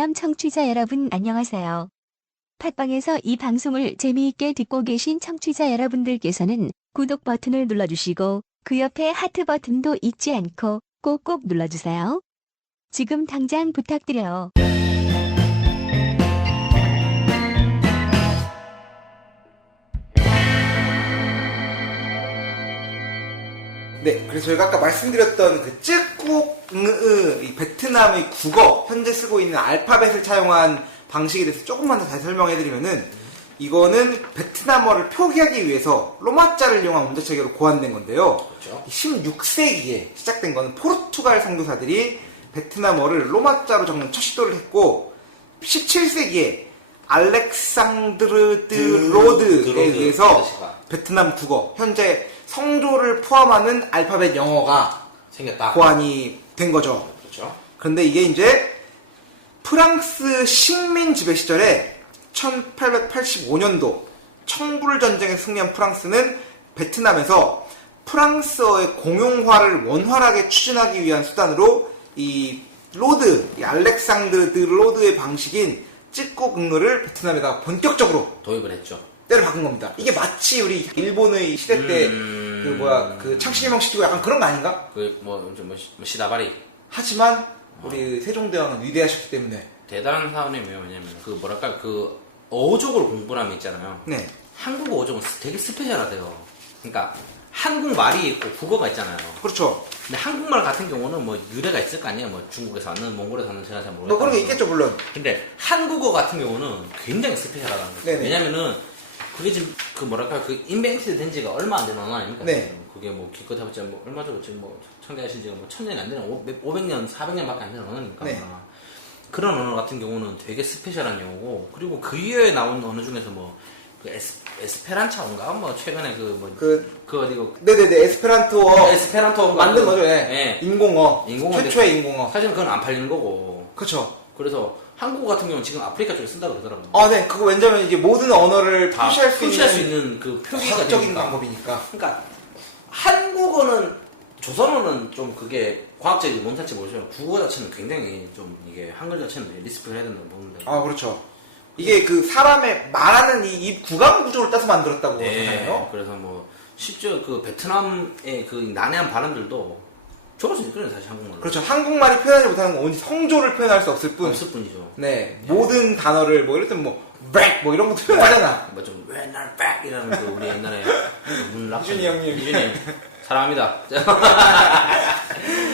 베트남 청취자 여러분 안녕하세요. 팟빵에서 이 방송을 재미있게 듣고 계신 청취자 여러분들께서는 구독 버튼을 눌러주시고 그 옆에 하트 버튼도 잊지 않고 꼭꼭 눌러주세요. 지금 당장 부탁드려요. 네, 그래서 저희가 아까 말씀드렸던 그 쯔꾹응으 이 베트남의 국어 현재 쓰고 있는 알파벳을 차용한 방식에 대해서 조금만 더 다시 설명해드리면은 이거는 베트남어를 표기하기 위해서 로마자를 이용한 문자체계로 고안된 건데요. 그렇죠. 16세기에 시작된 거는 포르투갈 선교사들이 베트남어를 로마자로 적는 첫 시도를 했고 17세기에 알렉산드르 드 로드에 의해서 베트남 국어 현재 성조를 포함하는 알파벳 영어가 생겼다. 고안이 된 거죠. 그렇죠. 그런데 이게 이제 프랑스 식민 지배 시절에 1885년도 청불 전쟁에 승리한 프랑스는 베트남에서 프랑스어의 공용화를 원활하게 추진하기 위한 수단으로 이 로드, 이 알렉산드 드 로드의 방식인 찌꼬응어를 베트남에다가 본격적으로 도입을 했죠. 때를 박은 겁니다. 이게 마치 우리 일본의 시대 때 그 창씨명 시키고 약간 그런 거 아닌가? 시다바리. 하지만 우리 세종대왕은 위대하셨기 때문에 대단한 사원이에요. 왜냐면 그 뭐랄까 그 어족을 공부를 하면 있잖아요. 네, 한국 어족은 되게 스페셜하대요. 그러니까 한국말이 있고 국어가 있잖아요. 그렇죠. 근데 한국말 같은 경우는 뭐 유래가 있을 거 아니에요. 뭐 중국에서 왔는 몽골에서 왔는 제가 잘 뭐 모르겠어요. 그런 게 있겠죠 물론. 근데 한국어 같은 경우는 굉장히 스페셜하다는 거죠. 네네. 왜냐면은 그게 지금 그 뭐랄까 그 인벤트 된 지가 얼마 안 된 언어 아닙니까? 네. 그게 뭐 기껏 해봤자 뭐 얼마 전에 지금 뭐 창대하신 지가 뭐 1000년이 안 되는 500년 400년밖에 안 되는 언어니까. 네. 그런 언어 같은 경우는 되게 스페셜한 영어고, 그리고 그 이외에 나온 언어 중에서 뭐 그 에스페란차인가 뭐 최근에 그 어디고 네네네, 에스페란토어 만든 거죠. 예. 인공어 최초의 인공어. 사실은 그건 안 팔리는 거고. 그렇죠. 그래서 한국 같은 경우는 지금 아프리카 쪽에 쓴다고 그러더라고요. 아, 네. 그거 왜냐면 이제 모든 언어를 다 표시할 수 있는 그 표기가 과학적인 되니까. 방법이니까. 그러니까 한국어는 조선어는 좀 그게 과학적이고 뭔지 모르지만 국어 자체는 굉장히 좀 이게 한글 자체는 리스펙을 해야 된다고 보는데. 아, 그렇죠. 이게 그 사람의 말하는 이 입 구강 구조를 따서 만들었다고 하잖아요. 그래서 뭐 실제 그 베트남의 그 난해한 발음들도 적어서 있거든요, 사실 한국말로. 그렇죠. 한국말이 표현하지 못하는 건 오직 성조를 표현할 수 없을 뿐. 없을 뿐이죠. 네. 모든 단어를 뭐 이럴 땐뭐 백 뭐 이런 거 표현하잖아. 뭐 좀 왜날 백 이라는 그 우리 옛날에 문락 이준이 형님. 이준이 사랑합니다.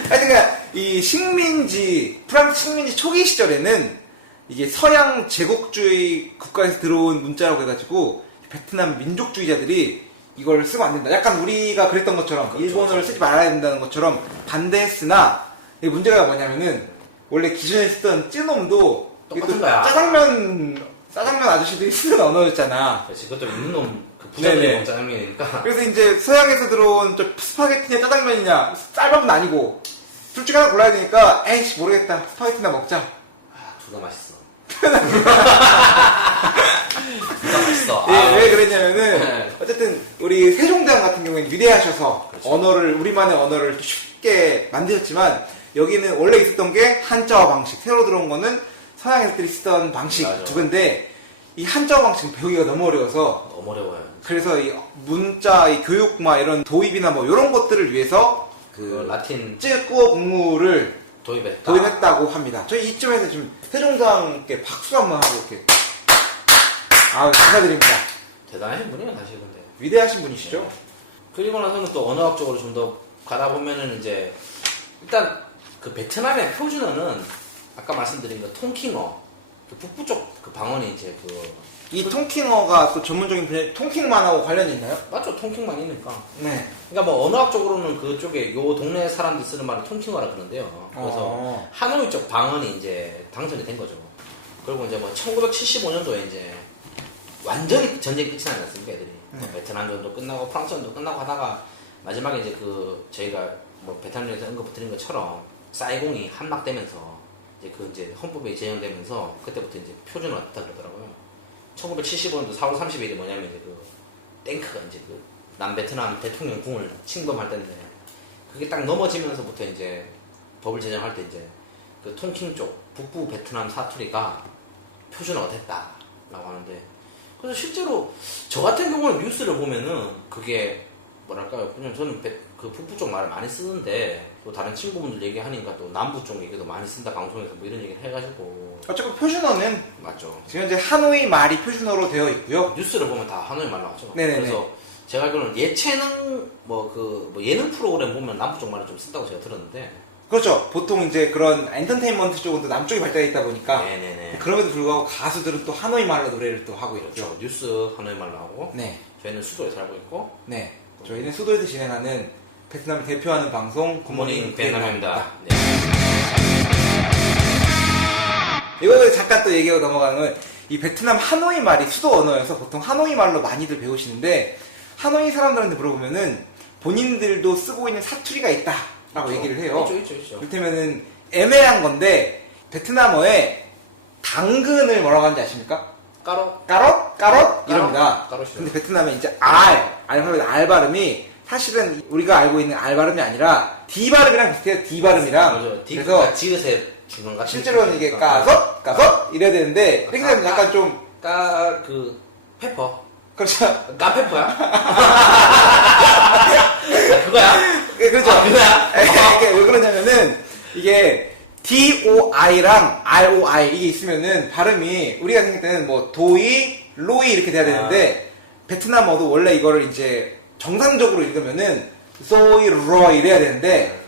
하여튼 이 식민지 프랑스 식민지 초기 시절에는 이게 서양 제국주의 국가에서 들어온 문자라고 해가지고 베트남 민족주의자들이 이걸 쓰면 안 된다. 약간 우리가 그랬던 것처럼 그렇죠. 일본어를 쓰지 말아야 된다는 것처럼 반대했으나 이 문제가 뭐냐면은 원래 기존에 쓰던 찌놈도 똑같은 거야. 짜장면 아저씨들이 쓰는 언어였잖아. 그렇지, 그것도 있는 놈 그 네네. 부자들이 짜장면이니까. 그래서 이제 서양에서 들어온 저 스파게티냐 짜장면이냐 쌀밥은 아니고 둘 중에 하나 골라야 되니까 에이씨 모르겠다 스파게티나 먹자. 둘 다 맛있어. 둘 다 맛있어. 왜 그랬냐면은 네. 어쨌든 우리 세종대왕 같은 경우에는 위대하셔서 그렇죠. 우리만의 언어를 쉽게 만드셨지만 여기는 원래 있었던 게 한자어 방식, 새로 들어온 거는 서양 애들이 쓰던 방식 맞아. 두 개인데 이 한자어 방식은 배우기가 너무 어려워서 너무 어려워요. 그래서 이 문자, 이 교육 이런 도입이나 뭐 이런 것들을 위해서 그 라틴 쯔꾸응우를 도입했다. 도입했다고 합니다. 저희 이쯤에서 지금 세종대왕께 박수 한번 하고 이렇게 감사드립니다. 대단하신 분이에요, 사실 근데. 위대하신 분이시죠? 그리고 나서는 또 언어학적으로 좀 더 가다 보면은 이제 일단 그 베트남의 표준어는 아까 말씀드린 그 통킹어, 그 북부 쪽 그 방언이 이제 이 통킹어가 또 전문적인 분야, 통킹만하고 관련이 있나요? 맞죠, 통킹만 있으니까. 네. 그러니까 뭐 언어학적으로는 그쪽에 요 동네 사람들이 쓰는 말을 통킹어라 그러는데요. 그래서 하노이 쪽 방언이 이제 당선이 된 거죠. 그리고 이제 뭐 1975년도에 이제 완전히 전쟁이 끝이 나지 않습니까, 애들이. 베트남전도 끝나고 프랑스전도 끝나고 하다가 마지막에 이제 그 저희가 뭐 베트남전에서 언급드린 것처럼 사이공이 함락되면서 이제 헌법에 제정되면서 그때부터 이제 표준어가 됐다 그러더라고요. 1975년도 4월 30일이 뭐냐면 이제 그 탱크가 이제 그 남베트남 대통령궁을 침범할 때인데 그게 딱 넘어지면서부터 이제 법을 제정할 때 이제 그 통킹 쪽 북부 베트남 사투리가 표준화가 됐다라고 하는데 그래서 실제로 저 같은 경우는 뉴스를 보면은 그게 뭐랄까요 그냥 저는 그 북부 쪽 말을 많이 쓰는데 또 다른 친구분들 얘기하니까 또 남부 쪽 얘기도 많이 쓴다 방송에서 뭐 이런 얘기를 해가지고 어차피 표준어는 맞죠. 지금 현재 하노이 말이 표준어로 되어 있고요. 뉴스를 보면 다 하노이 말로 하죠. 네네네. 그래서 제가 알기로는 예체능 예능 프로그램 보면 남부 쪽 말을 좀 쓴다고 제가 들었는데 그렇죠. 보통 이제 그런 엔터테인먼트 쪽은 또 남쪽이 발달해 있다 보니까 네네네. 그럼에도 불구하고 가수들은 또 하노이 말로 노래를 또 하고 있죠. 그렇죠. 뉴스 하노이 말로 하고 네, 저희는 수도에 살고 있고 네. 저희는 수도에서 진행하는 베트남을 대표하는 방송 굿모닝 베트남입니다. 네. 이거를 잠깐 또 얘기하고 넘어가는 건 이 베트남 하노이 말이 수도 언어여서 보통 하노이 말로 많이들 배우시는데 하노이 사람들한테 물어보면은 본인들도 쓰고 있는 사투리가 있다라고 그렇죠. 얘기를 해요. 있죠. 이를테면은 애매한 건데 베트남어에 당근을 뭐라고 하는지 아십니까? 까롯 이럽니다. 까롯이요. 근데 베트남에 이제 알파벳 R 발음이 사실은 우리가 알고 있는 R 발음이 아니라 D 발음이랑 비슷해요. D 발음이랑. 그래서 그래서 지읒의 중간 같은 실제로는 이게 까섯 이래야 되는데 이렇게 되면 약간 좀 그 페퍼 그렇죠. 까페퍼야? 그거야? 그렇죠. 그거야? 이게 왜 그러냐면은 이게 DOI랑 ROI 이게 있으면은 발음이 우리가 생각할 때는 뭐 도이, 로이 이렇게 돼야 되는데 베트남어도 원래 이거를 이제 정상적으로 읽으면은 소이, 로이 이래야 되는데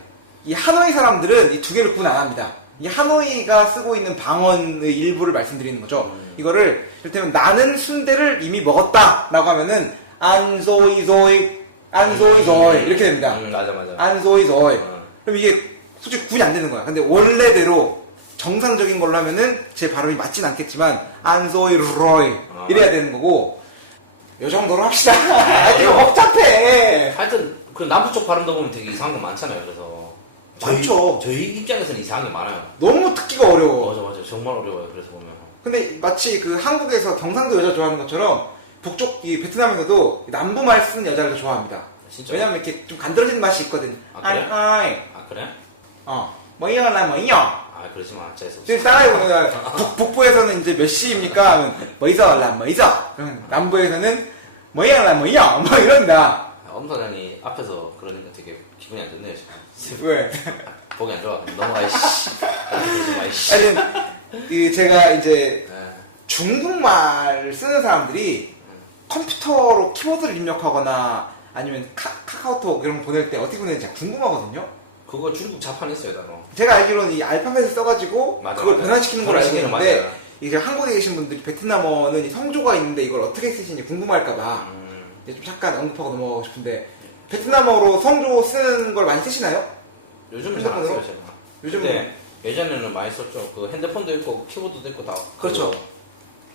이 하노이 사람들은 이 두 개를 구분 안 합니다. 이 하노이가 쓰고 있는 방언의 일부를 말씀드리는 거죠. 이거를 이를테면 나는 순대를 이미 먹었다라고 하면은 안소이소이 이렇게 됩니다. 맞아. 안소이소이. 그럼 이게 솔직히 구분이 안 되는 거야. 근데 원래대로 정상적인 걸로 하면은 제 발음이 맞진 않겠지만 안소이로이 이래야 되는 거고 요 정도로 합시다. 이거 복잡해. 하여튼 그 남부 쪽 발음도 보면 되게 이상한 거 많잖아요. 그래서 많죠. 저희 입장에서는 이상한 게 많아요. 너무 듣기가 어려워. 맞아. 정말 어려워요. 그래서 보면. 근데 마치 그 한국에서 경상도 여자 좋아하는 것처럼 북쪽 이 베트남에서도 남부말 쓰는 여자를 좋아합니다. 진짜? 왜냐면 이렇게 좀 간드러진 맛이 있거든. 아, 그래? 아이. 아 그래? 뭐이요 나 뭐이요. 아 그러지 마. 진짜 지금 따라해보면 북부에서는 이제 몇 시입니까? 하면 뭐이서 라 뭐이서. 남부에서는 뭐이요 라 뭐이요. 뭐 이런다. 엄 사장이 앞에서 그러니까 되게 기분이 안 좋네요. 지금. 왜? 보기 안 좋아. 넘어가 이씨. 이렇게 그러지 마 이씨. 하여튼 제가 이제 네. 중국말 쓰는 사람들이 컴퓨터로 키보드를 입력하거나 아니면 카카오톡 이런 거 보낼 때 어떻게 보내는지 궁금하거든요. 그거 중국 자판 있어요, 따로. 제가 알기로는 이 알파벳을 써가지고 맞아, 그걸 맞아. 변환시키는 걸 알고 변환시키는 있는데 맞아요. 이제 한국에 계신 분들이 베트남어는 이 성조가 있는데 이걸 어떻게 쓰시는지 궁금할까봐 이제 좀 잠깐 언급하고 넘어가고 싶은데 베트남어로 성조 쓰는 걸 많이 쓰시나요? 요즘은 잘 안 써요, 제가. 요즘은 근데 예전에는 많이 썼죠. 그 핸드폰도 있고 키보드도 있고 다. 그렇죠.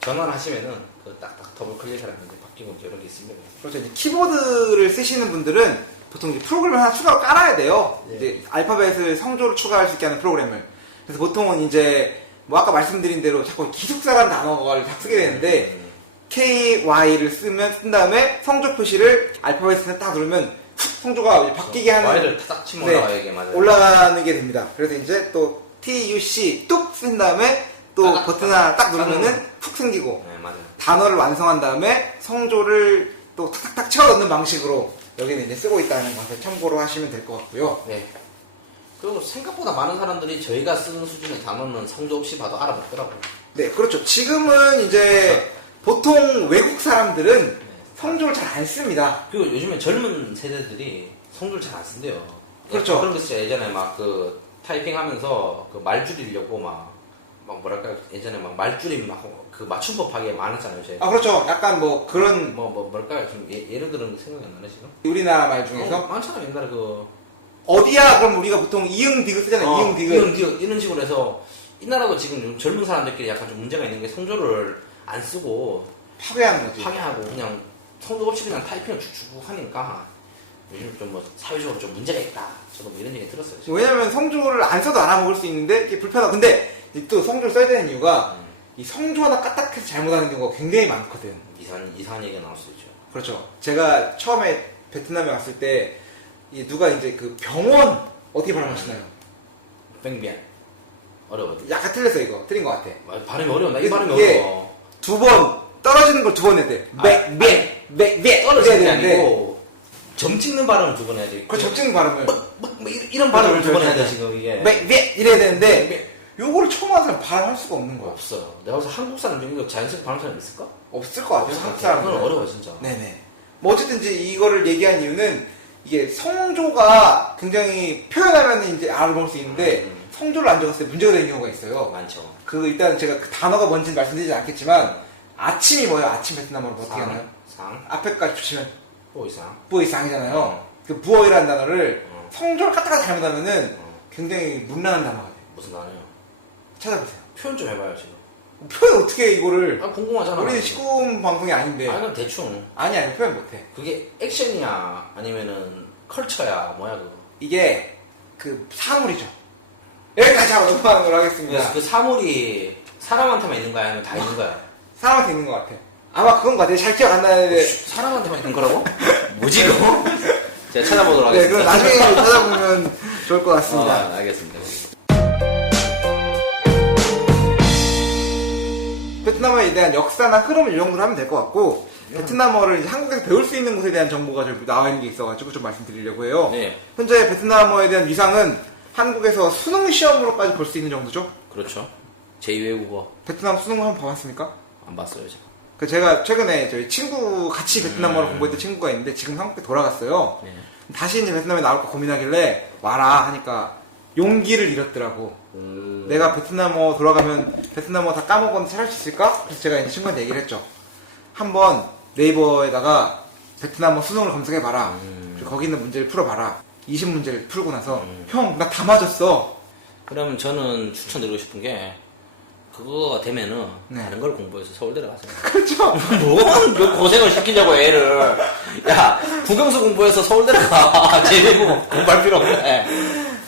전화를 하시면은 그 딱딱 더블 클릭하라는 게 바뀌고 이런 게 있습니다. 그렇죠. 이제 키보드를 쓰시는 분들은 보통 이제 프로그램을 하나 추가로 깔아야 돼요. 예. 이제 알파벳을 성조를 추가할 수 있게 하는 프로그램을. 그래서 보통은 이제 뭐 아까 말씀드린 대로 자꾸 기숙사라는 단어를 다 쓰게 되는데 KY를 쓴 다음에 성조 표시를 알파벳에 딱 누르면 툭 성조가 이제 바뀌게 하는 Y를 타닥 치면 올라가야 이게 맞아요. 올라가는 게 됩니다. 그래서 이제 또 TUC 뚝 쓴 다음에 또 따닥, 버튼 하나 딱 따닥. 누르면은 푹 생기고 네, 맞아요. 단어를 완성한 다음에 성조를 또 탁탁탁 채워 넣는 방식으로 여기는 이제 쓰고 있다는 것을 참고로 하시면 될 것 같고요. 네. 그리고 생각보다 많은 사람들이 저희가 쓰는 수준의 단어는 성조 없이 봐도 알아먹더라고요. 네, 그렇죠. 지금은 이제 보통 외국 사람들은 성조를 잘 안 씁니다. 그리고 요즘에 젊은 세대들이 성조를 잘 안 쓴대요. 그렇죠. 그런 거 진짜 예전에 막 그 타이핑 하면서 그 말 줄이려고 막 뭐랄까 예전에 막 말줄임 막 그 맞춤법 하기에 많았잖아요. 저희가. 아, 그렇죠. 약간 뭐 그런 뭘까요? 좀 예를 들은 생각이 안 나네 지금. 우리나라 말 중에서 많잖아요. 옛날에 그 어디야? 그럼 우리가 보통 이응 디귿 쓰잖아요. 이응 디귿. 이응 디귿 이런 식으로 해서 이 나라도 지금 좀 젊은 사람들끼리 약간 좀 문제가 있는 게 성조를 안 쓰고 파괴하는 거지. 파괴하고 그냥 성조 없이 그냥 타이핑을 쭉쭉 하니까 요즘 좀 뭐 사회적으로 좀 문제가 있다. 저도 뭐 이런 얘기 들었어요. 지금. 왜냐면 성조를 안 써도 알아먹을 수 있는데 이게 불편하고 근데 또 성조를 써야 되는 이유가 이 성조 하나 까딱해서 잘못하는 경우가 굉장히 많거든. 이상한 얘기가 나올 수 있죠. 그렇죠. 제가 처음에 베트남에 왔을 때 누가 이제 그 병원 어떻게 발음하시나요? 뱅비안. 어려워. 약간 틀렸어 이거. 틀린 것 같아. 발음이 어려워. 나 이 발음이 이게 어려워. 두 번 떨어지는 걸 두 번 해야 돼. 맥 떨어지는 게 되는데. 아니고 점 찍는 발음을 두 번 해야 돼. 그 적증 발음을 이런 발음을 두 번 해야 돼 그렇죠. 지금 이게. 맥 이래야 되는데 요거를 처음 하는 사람 발음할 수가 없는 거야. 없어요. 내가 봐서 한국 사람 중에 이거 자연스럽게 발음하는 사람 있을까? 없을 것 같아요. 한국 그건 사람은. 어려워 진짜. 네네. 뭐 어쨌든 이제 이거를 얘기한 이유는 이게 성조가 굉장히 표현하면 이제 알아볼 수 있는데 성조를 안 적었을 때 문제가 되는 경우가 있어요. 많죠. 그 일단 제가 그 단어가 뭔지는 말씀드리지 않겠지만 아침이 뭐예요? 아침 베트남어로 뭐 어떻게 하나요? 상. 앞에까지 붙이면 보이상. 부어이상이잖아요. 그 부어이라는 단어를 어. 성조를 까딱까딱 잘못하면은 어. 굉장히 문란한 단어가 돼요. 무슨 단어예요? 찾아보세요. 표현 좀 해봐요 지금. 표현 어떻게 해, 이거를? 아 궁금하잖아. 우리는 시kum 방송이 아닌데. 아니 그냥 대충. 아니 표현 못해. 그게 액션이야 아니면은 컬처야 뭐야 그거. 이게 그 사물이죠. 여기까지 하고 넘어가는 걸로 하겠습니다. 그래서 그 사물이 사람한테만 있는 거야 아니면 다 있는 거야? 사람한테 있는 것 같아. 아마 그건 것 같아요. 잘 기억 안 나는데. 사람한테만 있는 거라고? 뭐지 그거? 제가 찾아보도록 네, 하겠습니다. 그럼 나중에 찾아보면 좋을 것 같습니다. 알겠습니다. 베트남어에 대한 역사나 흐름을 이 정도로 하면 될 것 같고, 베트남어를 이제 한국에서 배울 수 있는 곳에 대한 정보가 좀 나와 있는 게 있어가지고 좀 말씀드리려고 해요. 네, 현재 베트남어에 대한 위상은 한국에서 수능 시험으로까지 볼 수 있는 정도죠. 그렇죠. 제2외국어 베트남 수능을 한번 봐봤습니까? 안 봤어요 지금. 그 제가 최근에 저희 친구 같이 베트남어를 공부했던 친구가 있는데 지금 한국에 돌아갔어요. 네. 다시 이제 베트남에 나올까 고민하길래 와라 하니까 용기를 잃었더라고. 내가 베트남어 돌아가면 베트남어 다 까먹었는데 잘할 수 있을까? 그래서 제가 이제 친구한테 얘기를 했죠. 한번 네이버에다가 베트남어 수능을 검색해봐라. 그리고 거기 있는 문제를 풀어봐라. 20문제를 풀고 나서 형 나 다 맞았어. 그러면 저는 추천드리고 싶은 게 그거가 되면은 네. 다른 걸 공부해서 서울대를 가세요. 그렇죠. 뭔 고생을 시키냐고 애를. 야 국영수 공부해서 서울대를 가. 제2외국어 공부할 필요 없네.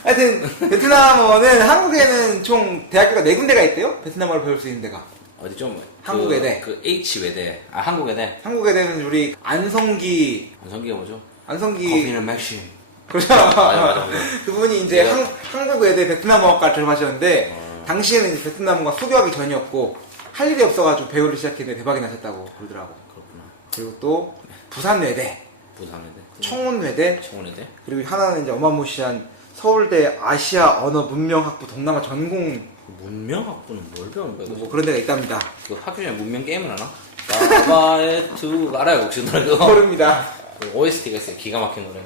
하여튼 베트남어는 한국에는 총 대학교가 4군데가 있대요. 베트남어를 배울 수 있는 데가. 어디 좀 한국외대. 그 H외대. 아 한국외대. 한국에대는 우리 안성기 안성기가 뭐죠? 안성기 커피는 맥심. 그렇죠. 맞아. 그분이 이제 내가- 한국외대 베트남어과를 졸업하셨는데 당시에는 이제 베트남어가 수교하기 전이었고 할 일이 없어가지고 배우를 시작했는데 대박이 나셨다고 그러더라고. 그렇구나. 그리고 또 부산외대, 부산외대. 청운외대, 청원외대. 그리고 하나는 이제 어마무시한 서울대 아시아 언어 문명학부 동남아 전공 문명학부는 뭘 배우는 거야? 뭐 그런 데가 있답니다. 그 학교 중에 문명 게임을 하나? 바바에투 알아요 혹시 노래 그거? 모릅니다. 그 OST가 있어요. 기가 막힌 노래가.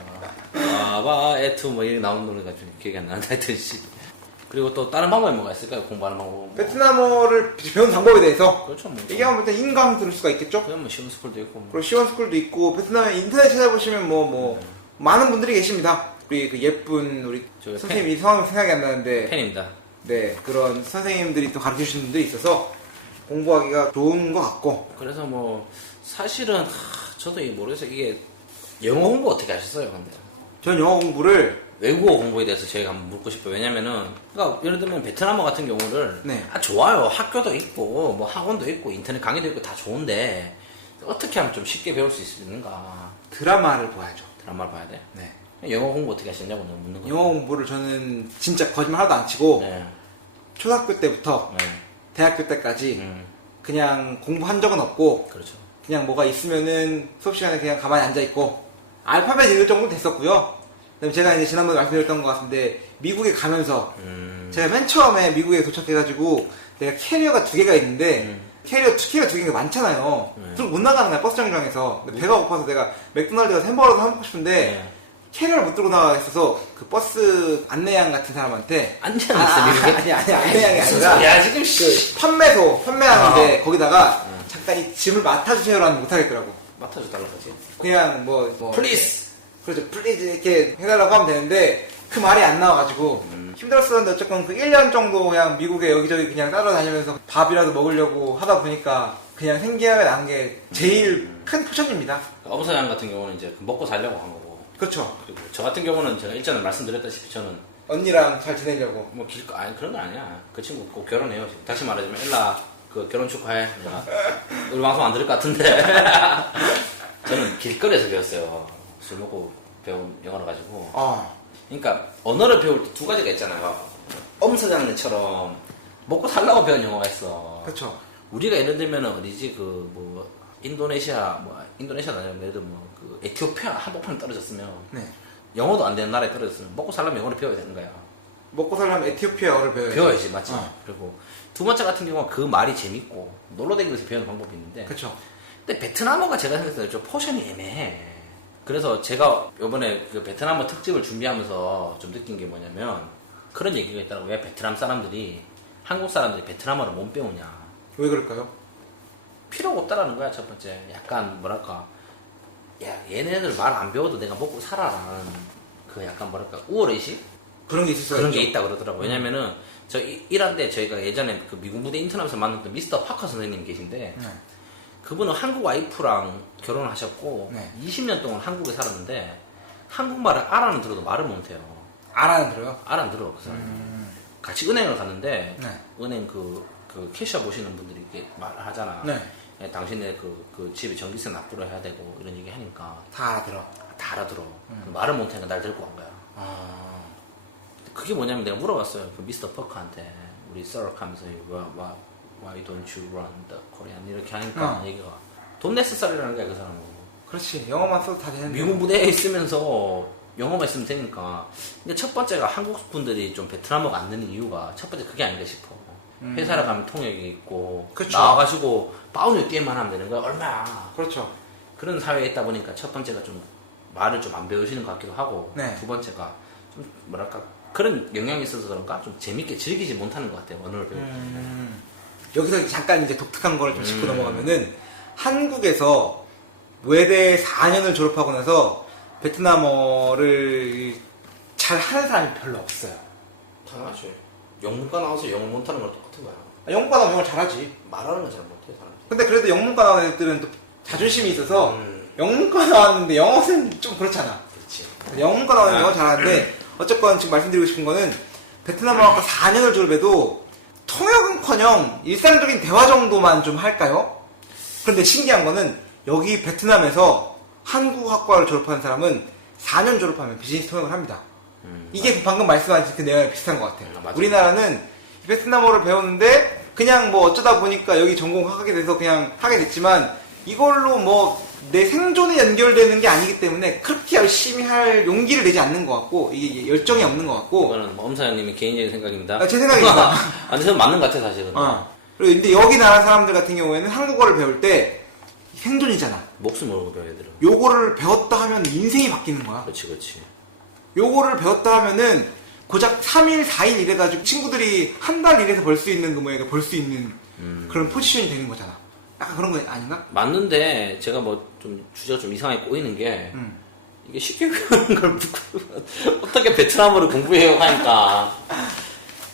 바바에투 뭐 이렇게 나온 노래가 좀 기억이 안 나는데 하여튼 씨. 그리고 또 다른 방법이 뭐가 있을까요? 공부하는 방법. 베트남어를 배우는 방법에 대해서 그렇죠. 뭐. 얘기하면 일단 인강 들을 수가 있겠죠. 그냥 뭐 쉬운 스쿨도 있고 뭐. 그리고 시원스쿨도 있고 베트남에 인터넷 찾아보시면 뭐 많은 분들이 계십니다. 우리 그 예쁜 우리 저기 선생님이 성함이 생각이 안 나는데 팬입니다. 네 그런 선생님들이 또 가르쳐 주시는 분들이 있어서 공부하기가 좋은 것 같고. 그래서 뭐 사실은 저도 이게 모르겠어요. 이게 영어 공부 어떻게 하셨어요? 근데 전 영어 공부를 외국어 공부에 대해서 저희가 한번 묻고 싶어요. 왜냐면은 그러니까 예를 들면 베트남어 같은 경우를 네. 좋아요. 학교도 있고 뭐 학원도 있고 인터넷 강의도 있고 다 좋은데 어떻게 하면 좀 쉽게 배울 수 있는가? 드라마를 봐야죠. 드라마를 봐야 돼. 네. 영어 공부 어떻게 하셨냐고 묻는 거예요. 영어 공부를 저는 진짜 거짓말 하나도 안 치고 네. 초등학교 때부터 네. 대학교 때까지 음, 그냥 공부한 적은 없고 그렇죠. 그냥 뭐가 있으면은 수업 시간에 그냥 가만히 앉아 있고 알파벳 읽을 정도는 됐었고요. 그다음에 제가 이제 지난번에 말씀드렸던 것 같은데 미국에 가면서 제가 맨 처음에 미국에 도착해가지고 내가 캐리어가 2개가 있는데 캐리어 두 개가 많잖아요. 좀 못 나가는 거야 버스 정류장에서. 근데 배가 고파서 내가 맥도날드 가서 햄버거도 사 먹고 싶은데 네. 캐리어를 못 들고 나가 있어서 그 버스 안내양 같은 사람한테 안내양 있어 미국에? 아니 안내양이 아니라 야 지금 그 판매하는데 거기다가 잠깐 이 짐을 맡아주세요라는 못 하겠더라고. 맡아줘달라고 하지. 그냥 플리즈. 그렇죠. 플리즈 이렇게 해달라고 하면 되는데 그 말이 안 나와가지고 힘들었었는데 어쨌건 그 1년 정도 그냥 미국에 여기저기 그냥 따라다니면서 밥이라도 먹으려고 하다 보니까 그냥 생계가 난 게 제일 큰 포천입니다. 어부 사장 같은 경우는 이제 먹고 살려고 한 거고. 그렇죠. 그리고 저 같은 경우는 제가 일전에 말씀드렸다시피 저는 언니랑 잘 지내려고. 뭐 아니 그런 거 아니야. 그 친구 꼭 결혼해요. 지금. 다시 말하자면 엘라 그 결혼 축하해. 내가 우리 방송 안 들을 것 같은데. 저는 길거리에서 배웠어요. 술 먹고 배운 영어를 가지고. 아, 그러니까 언어를 배울 때 두 가지가 있잖아요. 엄 사장님처럼 먹고 살라고 배운 영어가 있어. 그렇죠. 우리가 예를 들면 어디지 그 뭐 인도네시아가 아니라 예를 들면 그 에티오피아 한복판에 떨어졌으면 네. 영어도 안 되는 나라에 떨어졌으면 먹고 살려면 영어를 배워야 되는 거야. 먹고 살려면 에티오피아어를 배워야지, 맞지? 어. 그리고 두 번째 같은 경우는 그 말이 재밌고 놀러 다니면서 배우는 방법이 있는데. 그렇죠. 근데 베트남어가 제가 생각했을 때 좀 포션이 애매해. 그래서 제가 이번에 그 베트남어 특집을 준비하면서 좀 느낀 게 뭐냐면 그런 얘기가 있더라고요. 왜 베트남 사람들이 한국 사람들이 베트남어를 못 배우냐. 왜 그럴까요? 필요가 없다라는 거야. 첫 번째 약간 뭐랄까, 야 얘네들 말 안 배워도 내가 먹고 살아라는 그 약간 뭐랄까 우월의식 그런 게 있을 수가 그런 있죠. 게 있다 그러더라고요. 왜냐면은 저 일할 때 저희가 예전에 그 미국 무대 인터넷에서 만났던 미스터 파커 선생님 계신데 네. 그분은 한국 와이프랑 결혼을 하셨고 네. 20년 동안 한국에 살았는데 한국말을 알아는 들어도 말을 못해요. 알아는 들어요? 알아는 들어 그 사람. 같이 은행을 갔는데 네. 은행 그 캐셔 보시는 분들이 이렇게 말을 하잖아. 네. 예, 당신네 그 집에 전기세 납부를 해야 되고 이런 얘기 하니까 다 알아들어. 다 알아들어. 말을 못하니까 날 데리고 간 거야. 아. 그게 뭐냐면 내가 물어봤어요. 그 미스터 퍼크한테 우리 썰 하면서 why don't you run the Korean 이렇게 하니까 얘기가 돈 네스서리라는 거야 그 사람은. 그렇지. 영어만 써도 다 되는데. 미국 무대에 있으면서 영어만 있으면 되니까. 근데 첫 번째가 한국 분들이 좀 베트남어가 안 되는 이유가 첫 번째 그게 아닌가 싶어. 회사를 가면 통역이 있고 그쵸. 나와가지고 바우뉴 게임만 하면 되는 거야. 얼마야. 그렇죠. 그런 사회에 있다 보니까 첫 번째가 좀 말을 좀 안 배우시는 것 같기도 하고 네. 두 번째가 좀 뭐랄까 그런 영향이 있어서 그런가 좀 재밌게 즐기지 못하는 것 같아요. 언어를 배울 때. 여기서 잠깐 이제 독특한 거를 좀 짚고 넘어가면은 한국에서 외대 4년을 졸업하고 나서 베트남어를 잘 하는 사람이 별로 없어요. 당연하지. 영문과 나와서 영어 못하는 거랑 똑같은 거야. 영문과 나오면 영어 잘하지. 말하는 건 잘 못해 사람들이. 근데 그래도 영문과 나온 애들은 또 자존심이 있어서 영문과 나왔는데 영어는 좀 그렇잖아. 그렇지. 영문과 나오는 영어 잘하는데 어쨌건 지금 말씀드리고 싶은 거는 베트남어학과 4년을 졸업해도 통역은커녕 일상적인 대화 정도만 좀 할까요? 그런데 신기한 거는 여기 베트남에서 한국학과를 졸업하는 사람은 4년 졸업하면 비즈니스 통역을 합니다. 이게 방금 말씀하신 그 내용이랑 비슷한 것 같아요. 맞아요. 우리나라는 베트남어를 배우는데 그냥 뭐 어쩌다 보니까 여기 전공하게 돼서 그냥 하게 됐지만 이걸로 뭐 내 생존에 연결되는 게 아니기 때문에 그렇게 열심히 할 용기를 내지 않는 것 같고 이게 열정이 없는 것 같고 이거는 뭐 엄사장님의 개인적인 생각입니다. 제 생각입니다. 아니 저는 맞는 것 같아 사실은. 그리고 근데 여기 나라 사람들 같은 경우에는 한국어를 배울 때 생존이잖아. 목숨을 걸고 배워야 되더라. 요거를 배웠다 하면 인생이 바뀌는 거야. 그렇지. 요거를 배웠다 하면은 고작 3일, 4일 이래가지고 친구들이 한 달 일해서 벌 수 있는 금액을 벌 수 있는 그런 포지션이 되는 거잖아. 약간 그런 거 아닌가? 맞는데 제가 뭐 좀 주제가 좀 이상하게 꼬이는 게 이게 쉽게 배우는 걸 묻고 어떻게 베트남어를 공부해요 하니까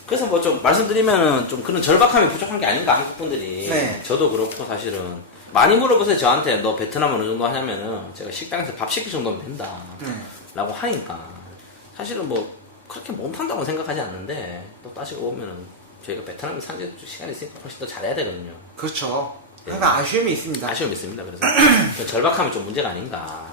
그래서 뭐 좀 말씀드리면은 좀 그런 절박함이 부족한 게 아닌가 한국 분들이. 네. 저도 그렇고 사실은 많이 물어보세요 저한테 너 베트남 어느 정도 하냐면은 제가 식당에서 밥 시킬 정도면 된다 라고 하니까 사실은 뭐 그렇게 못한다고 생각하지 않는데 또 따지고 보면은 저희가 베트남에 산 지 시간이 있으니까 훨씬 더 잘해야 되거든요. 그렇죠. 항상 아쉬움이 있습니다. 아쉬움이 있습니다. 그래서 그 절박함이 좀 문제가 아닌가.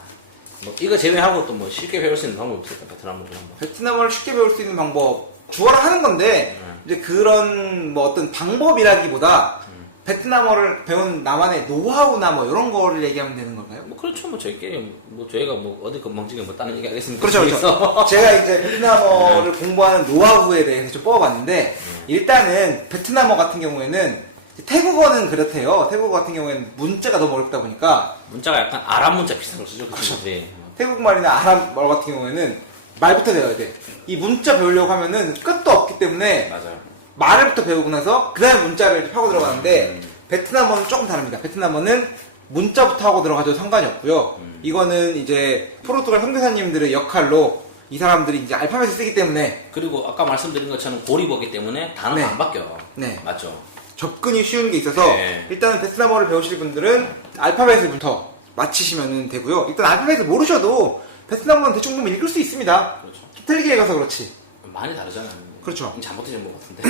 뭐 이거 제외하고 또 뭐 쉽게 배울 수 있는 방법이 없을까 베트남어를 한번. 베트남어를 쉽게 배울 수 있는 방법 주어라 하는 건데 이제 그런 뭐 어떤 방법이라기보다 베트남어를 배운 나만의 노하우나 뭐 이런 거를 얘기하면 되는 건가요? 뭐 그렇죠. 뭐 저희끼리 뭐 저희가 뭐 어디 건방지게 뭐 다른 얘기 하겠습니까? 그렇죠, 그렇죠. 제가 이제 베트남어를 공부하는 노하우에 대해서 좀 뽑아봤는데 일단은 베트남어 같은 경우에는 태국어는 그렇대요. 태국어 같은 경우에는 문자가 너무 어렵다 보니까 문자가 약간 아랍 문자 비슷한 걸 쓰죠. 그 친구들이. 태국말이나 아랍말 같은 경우에는 말부터 배워야 돼. 이 문자 배우려고 하면은 끝도 없기 때문에 맞아요. 말을부터 배우고 나서 그 다음에 문자를 이렇게 하고 들어가는데 베트남어는 조금 다릅니다. 베트남어는 문자부터 하고 들어가도 상관이 없고요. 이거는 이제 포르투갈 선교사님들의 역할로 이 사람들이 이제 알파벳을 쓰기 때문에 그리고 아까 말씀드린 것처럼 고리버기 때문에 단어가 네. 안 바뀌어요. 네. 맞죠. 접근이 쉬운 게 있어서 네. 일단은 베트남어를 배우실 분들은 알파벳을부터 맞히시면 되고요. 일단 알파벳을 모르셔도 베트남어는 대충 보면 읽을 수 있습니다. 그렇죠. 틀리게 가서 그렇지. 많이 다르잖아요. 그렇죠. 잘못된 것 같은데.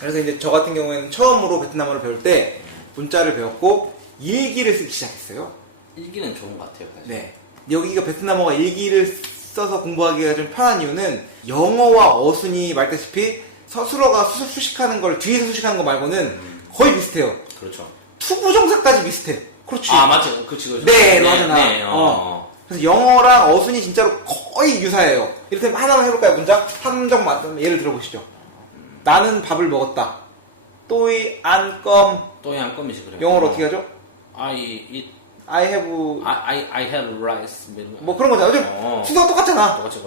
그래서 이제 저 같은 경우에는 처음으로 베트남어를 배울 때 문자를 배웠고 일기를 쓰기 시작했어요. 일기는 좋은 것 같아요. 사실. 네. 여기가 베트남어가 일기를 있어서 공부하기가 좀 편한 이유는 영어와 어순이 말다시피 서술어가 수식하는 걸 뒤에서 수식하는 거 말고는 거의 비슷해요. 그렇죠. 투부정사까지 비슷해. 그렇지. 아, 맞죠. 그치. 네, 맞아. 네, 그래서 영어랑 어순이 진짜로 거의 유사해요. 이를테면 하나만 해볼까요, 문장? 함정 맞으면 예를 들어보시죠. 나는 밥을 먹었다. 또이 안 껌. 또이 안 껌이지, 그래. 영어로 어떻게 하죠? I eat, I have I have rice. 뭐 그런 거잖아. 요즘 순서가 똑같잖아. 똑같이.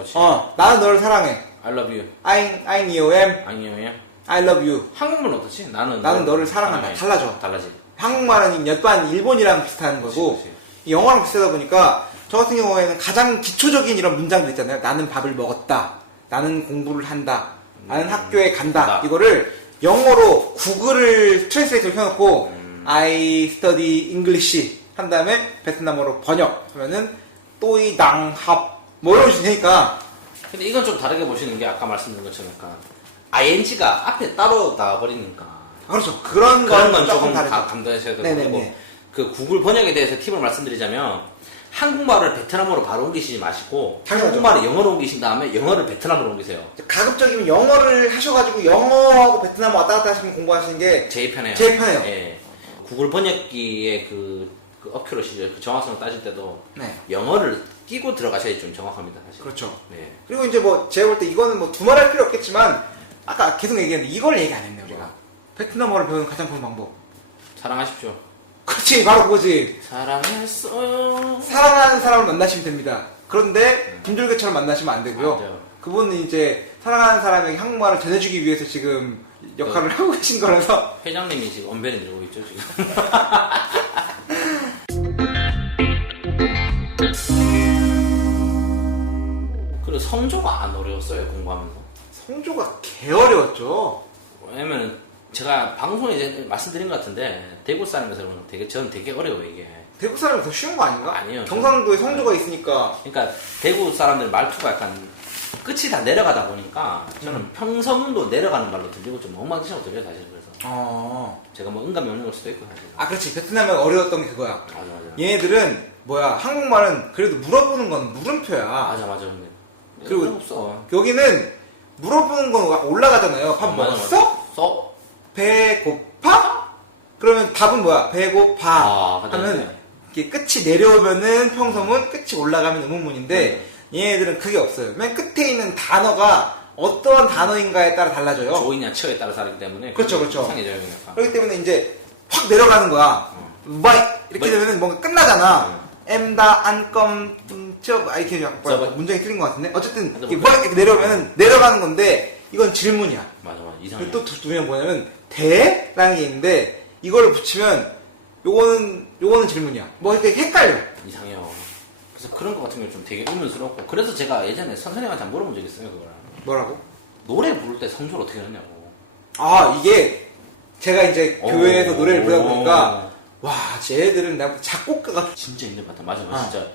나는 너를 사랑해. I love you. I knew him. 아니요. I love you. 한국말은 어떻지? 나는 너를 사랑한다. 달라져. 달라지. 한국말은 약간 일본이랑 비슷한 거고 그치. 영어랑 비슷하다 보니까 저 같은 경우에는 가장 기초적인 이런 문장들 있잖아요. 나는 밥을 먹었다. 나는 공부를 한다. 나는 학교에 간다. 이거를 영어로 구글을 트랜스레이터로 켜놓고 I study English 한 다음에 베트남어로 번역 하면은 또이당합 뭐 이런 식으로 되니까. 근데 이건 좀 다르게 보시는 게 아까 말씀드린 것처럼 약간 ing가 앞에 따로 나와버리니까 그렇죠. 그런 건 건 조금 조금 다르죠. 감당하셔야 되고 네네네. 그리고 그 구글 번역에 대해서 팁을 말씀드리자면 한국말을 베트남어로 바로 옮기시지 마시고 당연하죠. 한국말을 영어로 옮기신 다음에 영어를 베트남어로 옮기세요. 가급적이면 영어를 하셔가지고 영어하고 베트남어 왔다 갔다 하시면 공부하시는 게 제일 편해요. 제일 편해요. 예. 구글 번역기의 그 어큐러시죠. 그 정확성을 따질 때도 네. 영어를 끼고 들어가셔야 좀 정확합니다. 사실. 그렇죠. 네. 그리고 이제 뭐 제가 볼 때 이거는 뭐 두말할 필요 없겠지만 아까 계속 얘기했는데 이걸 얘기 안 했네 우리가. 베트남어를 배우는 가장 좋은 방법. 사랑하십시오. 그렇지, 바로 그거지. 사랑했어요. 사랑하는 사람을 만나시면 됩니다. 그런데 김종규처럼 만나시면 안 되고요. 맞아요. 그분은 이제 사랑하는 사람에게 한국말을 전해주기 위해서 지금 역할을 하고 계신 거라서. 회장님이 지금 언변이 들고 있죠 지금. 그리고 성조가 안 어려웠어요 공부하면서. 성조가 개 어려웠죠. 왜냐면 제가 방송에 이제 말씀드린 것 같은데 대구 사람에서 되게 저는 되게 어려워요 이게. 대구 사람이 더 쉬운 거 아닌가? 아니에요. 경상도에 성조가 있으니까. 그러니까 대구 사람들 말투가 약간 끝이 다 내려가다 보니까 저는 평서문도 내려가는 말로 들리고 좀 엉망진창으로 들려요 사실. 그래서 제가 뭐 응감 명령일 수도 있고 사실. 아, 그렇지. 베트남에 어려웠던 게 그거야. 맞아. 얘네들은 뭐야, 한국말은 그래도 물어보는 건 물음표야. 맞아. 근데 그리고 없어. 여기는 물어보는 건 올라가잖아요. 밥 먹었어? 써? 배고파? 그러면 답은 뭐야? 배고파. 근데 하면 이게 끝이 내려오면은 평서문, 끝이 올라가면 의문문인데 얘네들은 그게 없어요. 맨 끝에 있는 단어가 어떠한 단어인가에 따라 달라져요. 조이냐 처에 따라 다르기 때문에 그렇죠. 이상해져요 그러니까. 그렇기 때문에 이제 확 내려가는 거야. 마이 이렇게 되면은 뭔가 끝나잖아. 엠다 안껌 이렇게 문장이 틀린 것 같은데 어쨌든 이렇게 이렇게 내려오면은 내려가는 건데 이건 질문이야. 맞아 이상해. 또 두면 뭐냐면 대라는 게 있는데 이걸 붙이면 요거는 질문이야. 뭐 이렇게 헷갈려. 이상해요. 그래서 그런 거 같은 경우 좀 되게 의문스럽고 그래서 제가 예전에 선생님한테 물어본 적이 있어요 그걸. 뭐라고? 노래 부를 때 성조를 어떻게 하냐고. 아, 이게 제가 이제 교회에서 노래를 부르다 보니까 오. 와, 쟤들은 나 작곡가가 진짜 힘들 것 같아. 맞아. 진짜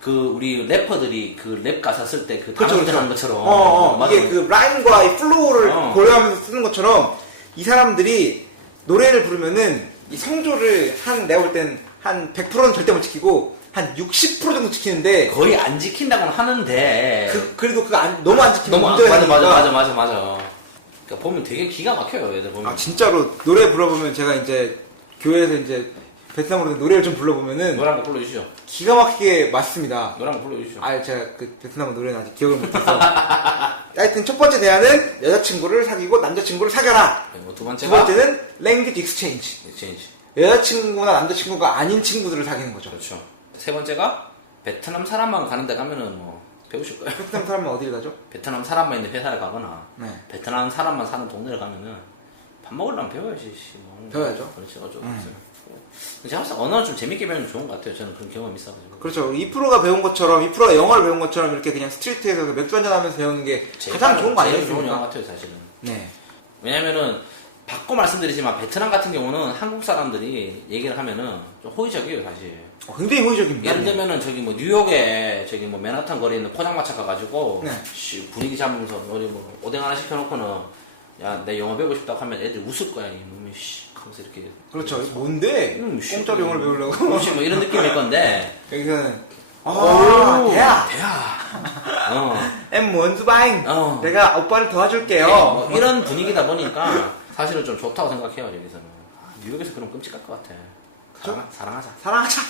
그 우리 래퍼들이 그 랩 가사 쓸 때 그 그렇죠, 단어들 하는 그렇죠. 것처럼. 맞아. 이게 그 라임과 이 플로우를 고려하면서 쓰는 것처럼 이 사람들이 노래를 부르면은 이 성조를 내가 볼 땐 한 100%는 절대 못 지키고 한 60% 정도 지키는데 거의 안 지킨다고는 하는데. 그래도 너무 안 지키면 너무 문제가 맞아. 생기니까. 그러니까 보면 되게 기가 막혀요 애들 보면. 아, 진짜로 노래 불러보면 제가 이제 교회에서 이제 베트남어로 노래를 좀 불러보면은 노래 한번 불러주시죠. 기가 막히게 맞습니다. 노래 한번 불러주시죠. 아, 제가 그 베트남어 노래는 아직 기억을 못해서. 하여튼 첫 번째 대안은 여자친구를 사귀고 남자친구를 사겨라. 두 두 번째가 번째는 language exchange. exchange. 여자친구나 남자친구가 아닌 친구들을 사귀는 거죠. 그렇죠. 세 번째가 베트남 사람만 가는 데 가면은 뭐 배우실 거예요. 베트남 사람은 어디를 가죠? 베트남 사람만 있는 회사를 가거나 네. 베트남 사람만 사는 동네를 가면은 밥 먹으려면 배워야지. 뭐. 배워야죠. 그렇지 어쩔 수 없어요. 제가 봤을 때 언어는 좀 재밌게 배우면 좋은 것 같아요. 저는 그런 경험이 있어가지고. 그렇죠. 2%가 배운 것처럼, 2%가 영어를 배운 것처럼 이렇게 그냥 스트리트에서 맥주 한잔 하면서 배우는 게 가장 좋은 거 제일 좋은 영화 아니겠습니까? 같아요, 사실은. 네. 왜냐면은 바꿔 말씀드리지만 베트남 같은 경우는 한국 사람들이 얘기를 하면은 좀 호의적이에요, 사실. 굉장히 호의적입니다. 예를 들면은 저기 뭐 뉴욕에 저기 뭐 맨하탄 거리에 있는 포장마차 가가지고 네. 분위기 잡으면서 어디 뭐 오뎅 하나 시켜놓고는 야 내 영어 배우고 싶다고 하면 애들 웃을 거야 이놈이 씨 하면서 이렇게. 그렇죠. 뭔데? 공짜로 영어를 배우려고? 혹시 뭐 이런 느낌일 건데 여기서는 대야. em muốn giúp anh. 내가 오빠를 도와줄게요. 뭐 이런 분위기다 보니까 사실은 좀 좋다고 생각해요, 여기서는. 뉴욕에서 그럼 끔찍할 것 같아. 사랑하자. 사랑하자.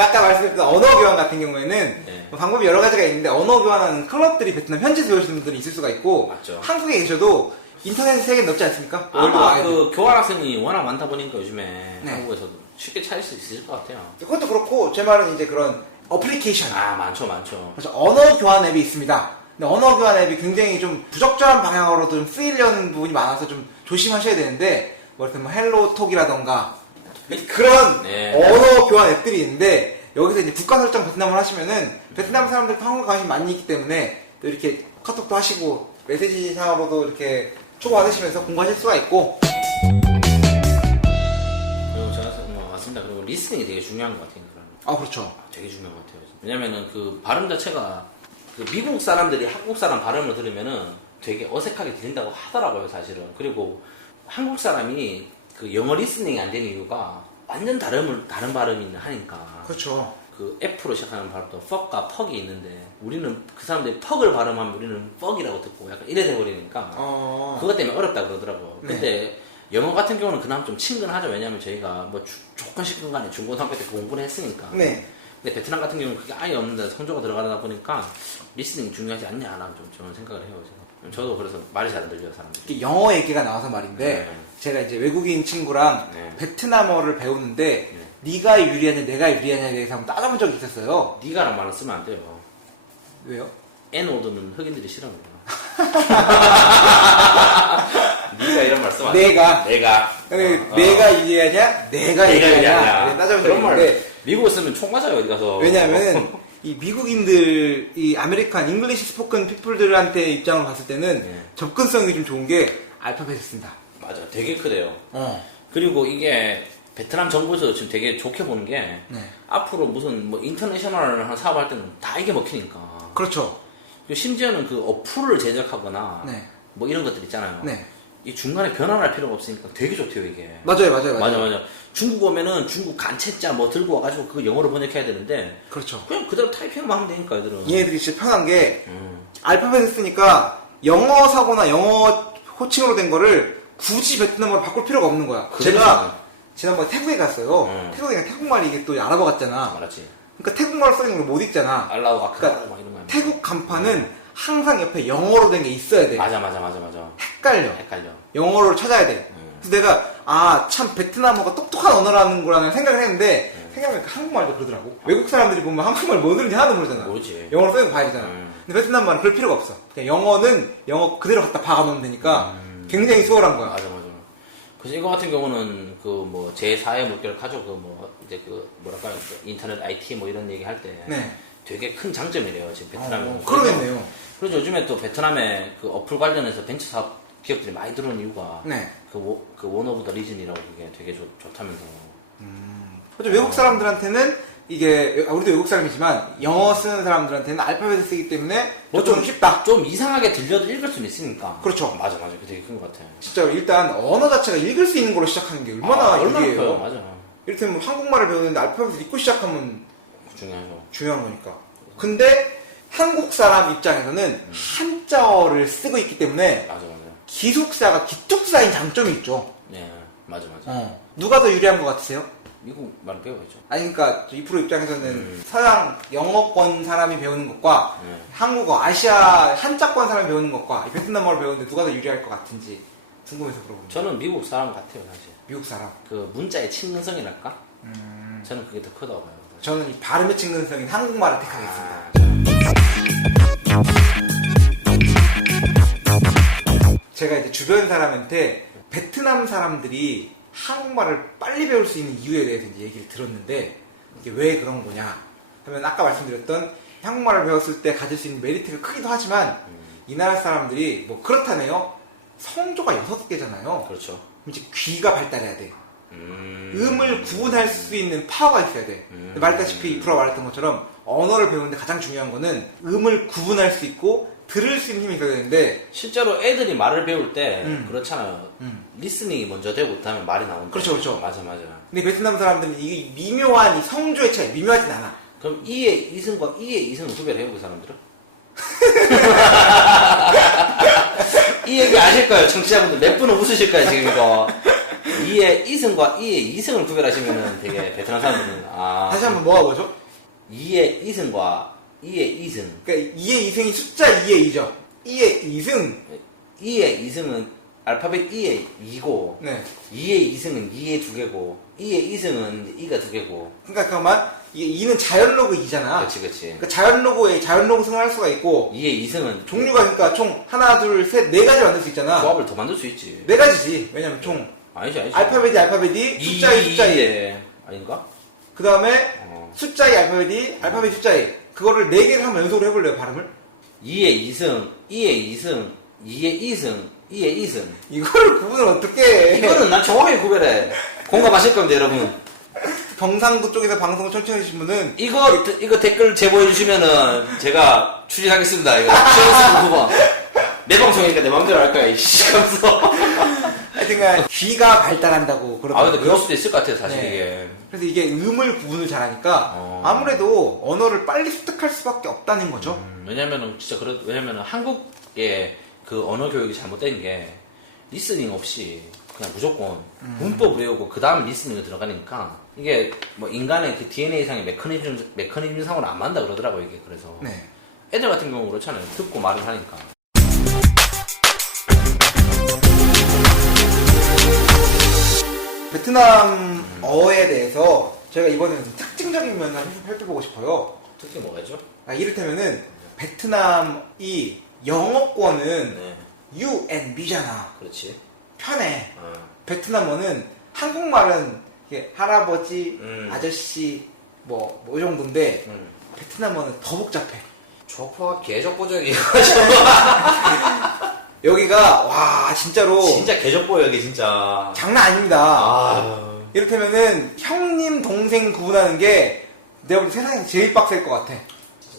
아까 말씀드렸던 언어 교환 같은 경우에는 뭐 방법이 여러 가지가 있는데 언어 교환하는 클럽들이 베트남 현지에서 배우시는 분들이 있을 수가 있고 맞죠. 한국에 계셔도 인터넷 세계 넓지 않습니까? 아마 그 교환 학생이 워낙 많다 보니까 요즘에 네. 한국에서도 쉽게 찾을 수 있을 것 같아요. 그것도 그렇고 제 말은 이제 그런 어플리케이션. 많죠. 그래서 언어 교환 앱이 있습니다. 근데 언어 교환 앱이 굉장히 좀 부적절한 방향으로도 좀 쓰이려는 부분이 많아서 좀 조심하셔야 되는데 뭐 이렇게 뭐 헬로톡이라던가 그런 언어 교환 앱들이 있는데 여기서 이제 국가 설정 베트남을 하시면은 베트남 사람들도 한국 관심 많이 있기 때문에 또 이렇게 카톡도 하시고 메시지상으로도 이렇게 초고받으시면서 공부하실 수가 있고. 그리고 제가 맞습니다. 그리고 리스닝이 되게 중요한 것 같아요. 그렇죠. 되게 중요한 것 같아요. 왜냐면은 그 발음 자체가 그 미국 사람들이 한국 사람 발음을 들으면은 되게 어색하게 들린다고 하더라고요, 사실은. 그리고 한국 사람이 그 영어 리스닝이 안 되는 이유가 완전 다른 발음이 하니까. 그렇죠. 그 F로 시작하는 발음도 fuck과 퍽이 있는데 우리는 그 사람들이 퍽을 발음하면 우리는 fuck이라고 듣고 약간 이래 돼버리니까 그것 때문에 어렵다 그러더라고요. 네. 근데 영어 같은 경우는 그나마 좀 친근하죠. 왜냐면 저희가 뭐 조금씩 간에 중고등학교 때 공부를 했으니까. 네. 근데 베트남 같은 경우는 그게 아예 없는데 성조가 들어가다 보니까 리스닝이 중요하지 않냐라는 좀 저는 생각을 해요. 저도 그래서 말이 잘 안 들려요, 사람들이. 영어 얘기가 나와서 말인데 제가 이제 외국인 친구랑 베트남어를 배우는데 네가 유리하냐 내가 유리하냐에 대해서 한번 따져본 적이 있었어요. 네가란 말을 쓰면 안 돼요. 왜요? N워드는 흑인들이 싫어합니다. 네가 이런 말 쓰면 안 돼. 내가 내가 유리하냐 내가 유리하냐 따져본 적이 있는데 미국에 쓰면 총 맞아요, 어디 가서. 왜냐하면 이 미국인들, 이 아메리칸 잉글리시 스포큰 피플들한테 입장으로 봤을 때는 접근성이 좀 좋은 게 알파벳을 쓴다. 맞아, 되게 크대요. 그리고 이게 베트남 정부에서 지금 되게 좋게 보는 게 앞으로 무슨 뭐 인터내셔널한 사업할 때는 다 이게 먹히니까. 그렇죠. 그리고 심지어는 그 어플을 제작하거나 뭐 이런 것들 있잖아요. 이 중간에 변화를 할 필요가 없으니까 되게 좋대요, 이게. 맞아요. 중국 오면은 중국 간체자 뭐 들고 와가지고 그거 영어로 번역해야 되는데. 그렇죠. 그냥 그대로 타이핑만 하면 되니까, 애들은. 얘네들이 진짜 편한 게 알파벳을 쓰니까 영어 사고나 영어 호칭으로 된 거를 굳이 베트남어로 바꿀 필요가 없는 거야. 제가 지난번에 태국에 갔어요. 태국에 태국말이 이게 또 알아봐 갔잖아. 알았지. 그러니까 태국말로 써있는 걸 못 읽잖아. 알라우 아크바르 그러니까 막 이런 거. 태국 간판은 항상 옆에 영어로 된 게 있어야 돼. 맞아. 헷갈려. 영어로 찾아야 돼. 그래서 내가 참 베트남어가 똑똑한 언어라는 거라는 생각을 했는데 생각해보니까 한국말도 그러더라고. 외국 사람들이 보면 한국말 뭐 넣는지 하나도 모르잖아. 모르지. 영어로 써있는 거 봐야 되잖아. 근데 베트남 말은 그럴 필요가 없어. 그냥 영어는 영어 그대로 갖다 박아놓으면 되니까 굉장히 수월한 거야. 맞아. 그래서 이거 같은 경우는 그 뭐 제4의 물결 가족 이제 뭐랄까요, 인터넷 IT 뭐 이런 얘기 할 때 되게 큰 장점이래요, 지금 베트남은. 그러겠네요. 그래서 요즘에 또 베트남에 그 어플 관련해서 벤처 사업 기업들이 많이 들어오는 이유가 그 원 오브 더 리즌이라고 그게 되게 좋다면서. 외국 사람들한테는 이게 우리도 외국 사람이지만 영어 쓰는 사람들한테는 알파벳을 쓰기 때문에 뭐 좀 쉽다. 좀 이상하게 들려도 읽을 수는 있으니까. 그렇죠. 맞아. 그게 되게 큰 것 같아. 진짜 일단 언어 자체가 읽을 수 있는 걸로 시작하는 게 얼마나 유리해요. 커요. 맞아. 이를테면 뭐 한국말을 배우는데 알파벳을 읽고 시작하면 중요하죠. 중요한 거니까. 근데 한국 사람 입장에서는 한자어를 쓰고 있기 때문에 맞아. 기숙사가 기숙사인 장점이 있죠. 네, 맞아. 누가 더 유리한 것 같으세요? 미국 말을 배워야죠. 아니 그러니까 2% 입장에서는 서양 영어권 사람이 배우는 것과 한국어 아시아 한자권 사람이 배우는 것과 베트남어를 배우는데 누가 더 유리할 것 같은지 궁금해서 물어봅니다. 저는 미국 사람 같아요, 사실. 미국 사람. 그 문자의 친근성이랄까? 저는 그게 더 크다고 봐요. 저는 이 발음의 친근성인 한국말을 택하겠습니다. 제가 이제 주변 사람한테 베트남 사람들이 한국말을 빨리 배울 수 있는 이유에 대해서 이제 얘기를 들었는데 이게 왜 그런 거냐 하면 아까 말씀드렸던 한국말을 배웠을 때 가질 수 있는 메리트가 크기도 하지만 이 나라 사람들이 뭐 그렇다네요. 성조가 6개잖아요. 그렇죠. 이제 귀가 발달해야 돼. 음을 구분할 수 있는 파워가 있어야 돼. 말했다시피 이프로가 말했던 것처럼 언어를 배우는데 가장 중요한 거는 음을 구분할 수 있고 들을 수 있는 힘이 있어야 되는데 실제로 애들이 말을 배울 때 그렇잖아요. 리스닝이 먼저 되고 그다음에 말이 나온다. 그렇죠. 맞아. 근데 베트남 사람들은 이게 미묘한 이 성조의 차이, 미묘하진 않아. 그럼 2의 2승과 2의 2승을 구별해요, 그 사람들은? 이 얘기 아실까요? 청취자분들 몇 분은 웃으실까요, 지금 이거? 2의 2승과 2의 2승을 구별하시면은 되게 베트남 사람들은, 다시 한번 뭐가 뭐죠? 2의 2승과 2의 2승. 그러니까 2의 2승이 숫자 2의 2죠. 2의 2승. 2의 2승은 알파벳 2의 2고, 네. 2의 2승은 2의 2개고, 2의 2승은 2가 2개고. 그러니까 잠깐만, 이게 2는 자연로그 2잖아. 그렇지, 그렇지. 그러니까 자연로그에 자연로그 승을 할 수가 있고, 2의 2승은 종류가 그러니까 총 하나, 둘, 셋, 네 가지 만들 수 있잖아. 조합을 더 만들 수 있지. 네 가지지. 왜냐면 총 아니지. 알파벳이 숫자 2, 숫자 2. 아닌가? 그 다음에 어. 숫자 2 알파벳 숫자 2. 그거를 네 개를 한번 연속으로 해볼래요, 발음을? 2의 2승, 2의 2승, 2의 2승, 2의 2승. 이거를 구분을 어떻게 해? 이거는 난 정확하게 구별해. 공감하실 겁니다, 여러분. 경상도 쪽에서 방송을 청취해주신 분은 이거 댓글 제보해 주시면은 제가 추진하겠습니다. 이거 시험쓰고 그거 내 방송이니까 내 마음대로 할 거야. 이씨 하면서. 하여튼간 귀가 발달한다고 아 그러더라고요. 근데 그럴 수도 있을 것 같아요, 사실 네. 이게. 그래서 이게 음을 구분을 잘하니까 어. 아무래도 언어를 빨리 습득할 수밖에 없다는 거죠. 왜냐면은 진짜 왜냐면은 한국의 그 언어 교육이 잘못된 게 리스닝 없이 그냥 무조건 문법 외우고 그 다음 리스닝을 들어가니까 이게 뭐 인간의 그 DNA상의 메커니즘상으로 안 맞다 그러더라고요, 이게. 그래서 네. 애들 같은 경우 그렇잖아요. 듣고 말을 하니까. 베트남어에 대해서 저희가 이번에는 좀 특징적인 면을 살펴보고 싶어요. 특히 뭐가죠? 이를테면은 베트남이 영어권은 네, U and B잖아. 그렇지. 편해. 어. 베트남어는 한국말은 이게 할아버지, 아저씨 뭐 이 정도인데 베트남어는 더 복잡해. 조퍼가 개적보적이에요. 여기가 와 진짜로 진짜 개적보여, 여기 진짜. 장난 아닙니다. 아. 이를테면은 형님 동생 구분하는 게 내가 볼 때 세상에서 제일 빡셀 것 같아.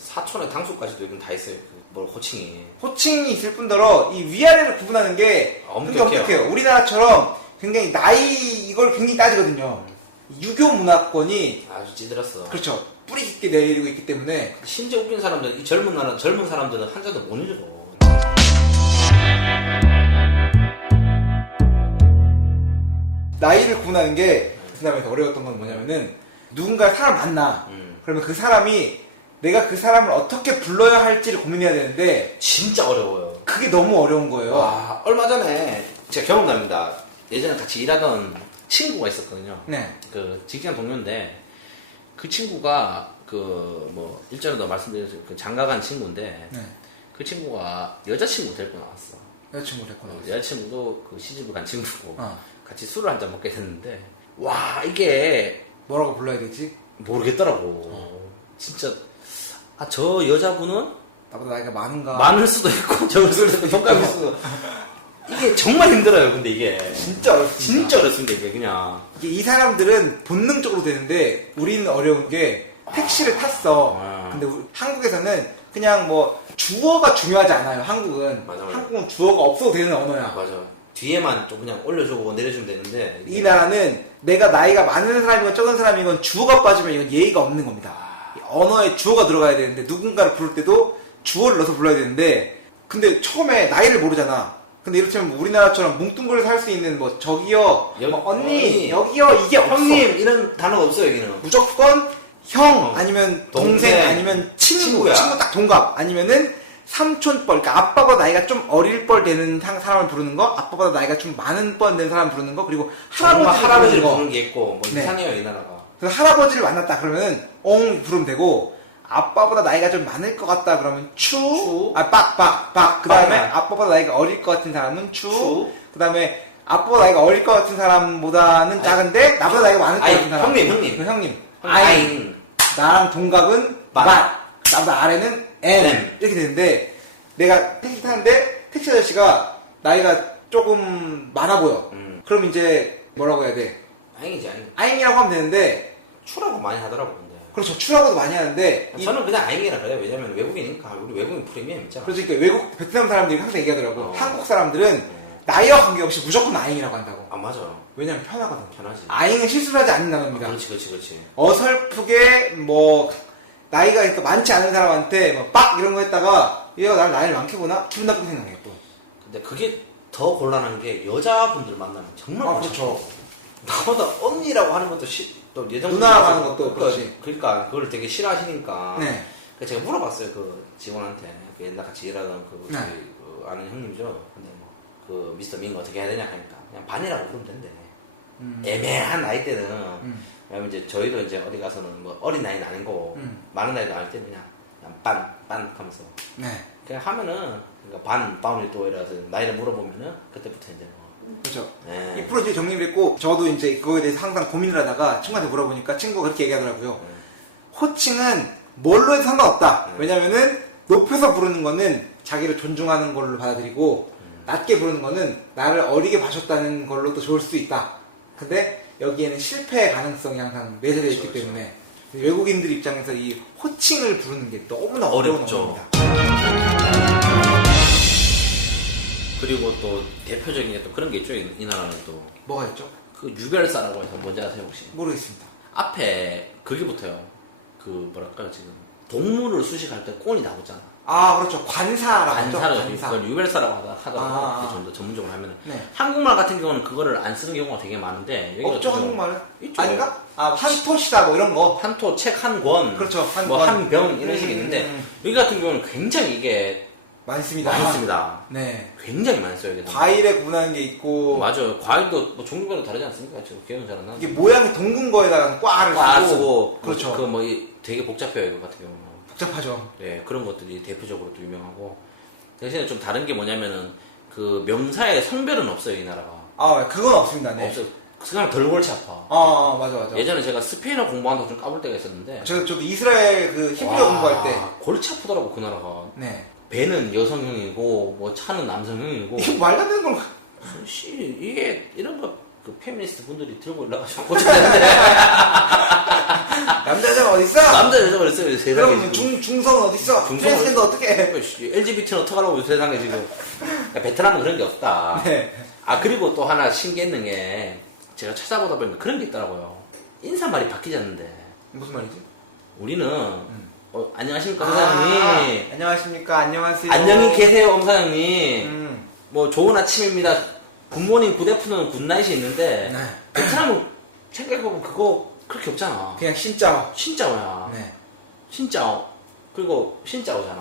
사촌의 당수까지도 여기 다 있어요. 뭐 호칭이. 호칭이 있을 뿐더러 이 위아래를 구분하는 게 굉장히 엄격해요. 엄격해요. 우리나라처럼 굉장히 나이 이걸 굉장히 따지거든요. 유교 문화권이 아주 찌들었어. 그렇죠. 뿌리 깊게 내리고 있기 때문에 심지어 웃긴 사람들, 이 젊은 사람들은 한자도 못 읽어. 나이를 구분하는 게 베트남에서 어려웠던 건 뭐냐면은 누군가 사람 만나. 그러면 그 사람이 내가 그 사람을 어떻게 불러야 할지를 고민해야 되는데 진짜 어려워요. 그게 너무 어려운 거예요. 와, 얼마 전에 제가 경험납니다. 예전에 같이 일하던 친구가 있었거든요. 네. 그 직장 동료인데 그 친구가 그 뭐 일전에도 말씀드렸죠. 그 장가간 친구인데 네. 그 친구가 여자친구 데리고 나왔어. 여자친구 됐구나. 여자친구도 그 시집을 간 친구고 어. 같이 술을 한 잔 먹게 됐는데 와 이게 뭐라고 불러야 되지? 모르겠더라고. 진짜 저 여자분은 나보다 나이가 많은가? 많을 수도 있고 적을 수도 있고 동갑일 수도. 이게 정말 힘들어요. 근데 이게 진짜 어렵습니다. 진짜 어렵습니다. 이게 그냥. 이게 이 사람들은 본능적으로 되는데 우리는 어려운 게 택시를 탔어. 근데 한국에서는 그냥 뭐 주어가 중요하지 않아요. 한국은. 맞아. 한국은 주어가 없어도 되는 언어야. 맞아. 뒤에만 좀 그냥 올려주고 내려주면 되는데 이 나라는 내가 나이가 많은 사람이건 적은 사람이건 주어가 빠지면 이건 예의가 없는 겁니다. 언어에 주어가 들어가야 되는데 누군가를 부를 때도 주어를 넣어서 불러야 되는데 근데 처음에 나이를 모르잖아. 근데 이렇지만 우리나라처럼 뭉뚱그려서 할 수 있는 뭐 저기요, 뭐 언니, 여기요 이게 없어. 형님 이런 단어가 없어요 여기는. 무조건 형 아니면 동생 동생, 아니면 친구야. 친구 딱 동갑 아니면은 삼촌뻘 그러니까 아빠보다 나이가 좀 어릴 뻘 되는 사람을 부르는 거 아빠보다 나이가 좀 많은 뻘 되는 사람 부르는 거 그리고 할아버지를 부르는 거. 부르는 게 있고 뭐 네. 이상해요 이 나라가. 그래서 할아버지를 만났다 그러면은 엉 부르면 되고 아빠보다 나이가 좀 많을 것 같다 그러면 추. 빡빡빡 그 다음에 빡. 아빠보다 나이가 어릴 것 같은 사람은 추. 추. 그 다음에 아빠보다 나이가 어릴 것 같은 사람보다는 작은데 나보다 나이가 많을 것 아이, 같은 사람 형님. 그 형님 아잉. 나랑 동갑은 맛. 나보다 아래는 M M. 이렇게 되는데 내가 택시 타는데 택시 아저씨가 나이가 조금 많아 보여. 그럼 이제 뭐라고 해야 돼? 아잉이지 아잉. 아잉이라고 하면 되는데 추라고 많이 하더라고 근데. 그렇죠. 추라고도 많이 하는데 저는 그냥 아잉이라 그래요. 왜냐면 외국이니까 우리 외국인 프리미엄 있잖아. 그래서 그러니까 외국 베트남 사람들이 항상 얘기하더라고. 어. 한국 사람들은 나이와 관계없이 무조건 아잉이라고 한다고. 아 맞아. 왜냐면 편하거든. 편하지. 아잉은 실수를 하지 않는 단어입니다. 그렇지. 어설프게 뭐 나이가 그러니까 많지 않은 사람한테 막 빡 이런 거 했다가 얘가 나를 나이를 많게 보나? 기분 나쁘게 생각해 또. 근데 그게 더 곤란한 게 여자분들 만나면 정말 아, 그렇죠. 나보다 언니라고 하는 것도 또 예전 누나라고 하는 것도 그렇지. 그러니까 그걸 되게 싫어하시니까. 네. 그래서 제가 물어봤어요 그 직원한테 그 옛날 같이 일하던 네. 그 아는 형님이죠. 근데 뭐 그 미스터 민 어떻게 해야 되냐 하니까 그냥 반이라고 그러면 된대. 애매한 나이 때는 왜냐면 이제 저희도 이제 어디 가서는 뭐 어린 나이는 아닌 거고 많은 나이도 아닐 때는 그냥 빤 하면서 네. 그냥 하면은 그러니까 반이 또 이래서 나이를 물어보면은 그때부터 이제 뭐 그렇죠. 예. 이 프로젝트 정리됐고 저도 이제 그거에 대해서 항상 고민을 하다가 친구한테 물어보니까 친구가 그렇게 얘기하더라고요. 호칭은 뭘로 해도 상관없다. 왜냐면은 높여서 부르는 거는 자기를 존중하는 걸로 받아들이고 낮게 부르는 거는 나를 어리게 봐줬다는 걸로도 좋을 수 있다. 근데 여기에는 실패의 가능성이 항상 내재되어 있기 그렇죠. 때문에 외국인들 입장에서 이 호칭을 부르는 게 너무나 어려운 어렵죠. 겁니다. 그리고 또 대표적인 게 또 그런 게 있죠. 이 나라는 또 뭐가 있죠? 그 유별사라고 해서 뭔지 아세요 혹시? 모르겠습니다. 앞에 그게 붙어요. 그 뭐랄까요 지금 동물을 수식할 때 꼰이 나오잖아. 아, 그렇죠. 관사라고 하죠. 관사를 관사. 그걸 유별사라고 하더라고요. 아. 좀 더 전문적으로 하면은 네. 한국말 같은 경우는 그거를 안 쓰는 경우가 되게 많은데 여기 없죠, 같은 경우는 한국말은? 있죠. 아닌가? 아, 한토시다 뭐 이런 거. 한토 책 한 권, 그렇죠, 한 뭐 권. 한 병 이런 식이 있는데 여기 같은 경우는 굉장히 이게 많습니다. 많습니다. 네. 굉장히 많이 써요. 여기는. 과일에 구분하는 게 있고 맞아요. 과일도 뭐 종류별로 다르지 않습니까? 지금 기억은 잘 안 나는데. 이게 모양이 둥근 거에다가 꽈를 과 쓰고 쓰고 그렇죠. 그뭐 되게 복잡해요 이거 같은 경우는. 복잡하죠. 네 그런 것들이 대표적으로 또 유명하고 대신에 좀 다른 게 뭐냐면은 그 명사에 성별은 없어요 이 나라가. 아, 그건 없습니다. 네. 없어요. 그 사람 덜 골치 아파. 맞아. 예전에 제가 스페인어 공부한다고 좀 까불 때가 있었는데. 저도 이스라엘 그 히브리어 와, 공부할 때. 골치 아프더라고 그 나라가. 네. 배는 여성형이고 뭐 차는 남성형이고. 이거 말도 안 되는 걸. 씨 이게 이런 거 그 페미니스트 분들이 들고 올라가지고 고쳐야 되는데. 남자 여자가 어딨어? 남자 여자 그랬어요 세상에. 그럼 지금. 중성은 어딨어? 트랜스젠더 어떻게 해? LGBT는 어떡하라고 세상에 지금. 그러니까 베트남은 그런 게 없다. 네. 아 그리고 또 하나 신기했는 게 제가 찾아보다 보니까 그런 게 있더라고요. 인사말이 바뀌지 않는데 무슨 말이지? 우리는 안녕하십니까 사장님. 안녕하십니까? 안녕하세요. 안녕히 계세요 엄 사장님. 음. 뭐 좋은 아침입니다. 굿모닝 굿애프터는 굿나잇이 있는데 네. 베트남은 생각해보면 그거 그렇게 없잖아. 그냥 진짜. 신짜오야. 네. 신짜오. 그리고 신짜오잖아.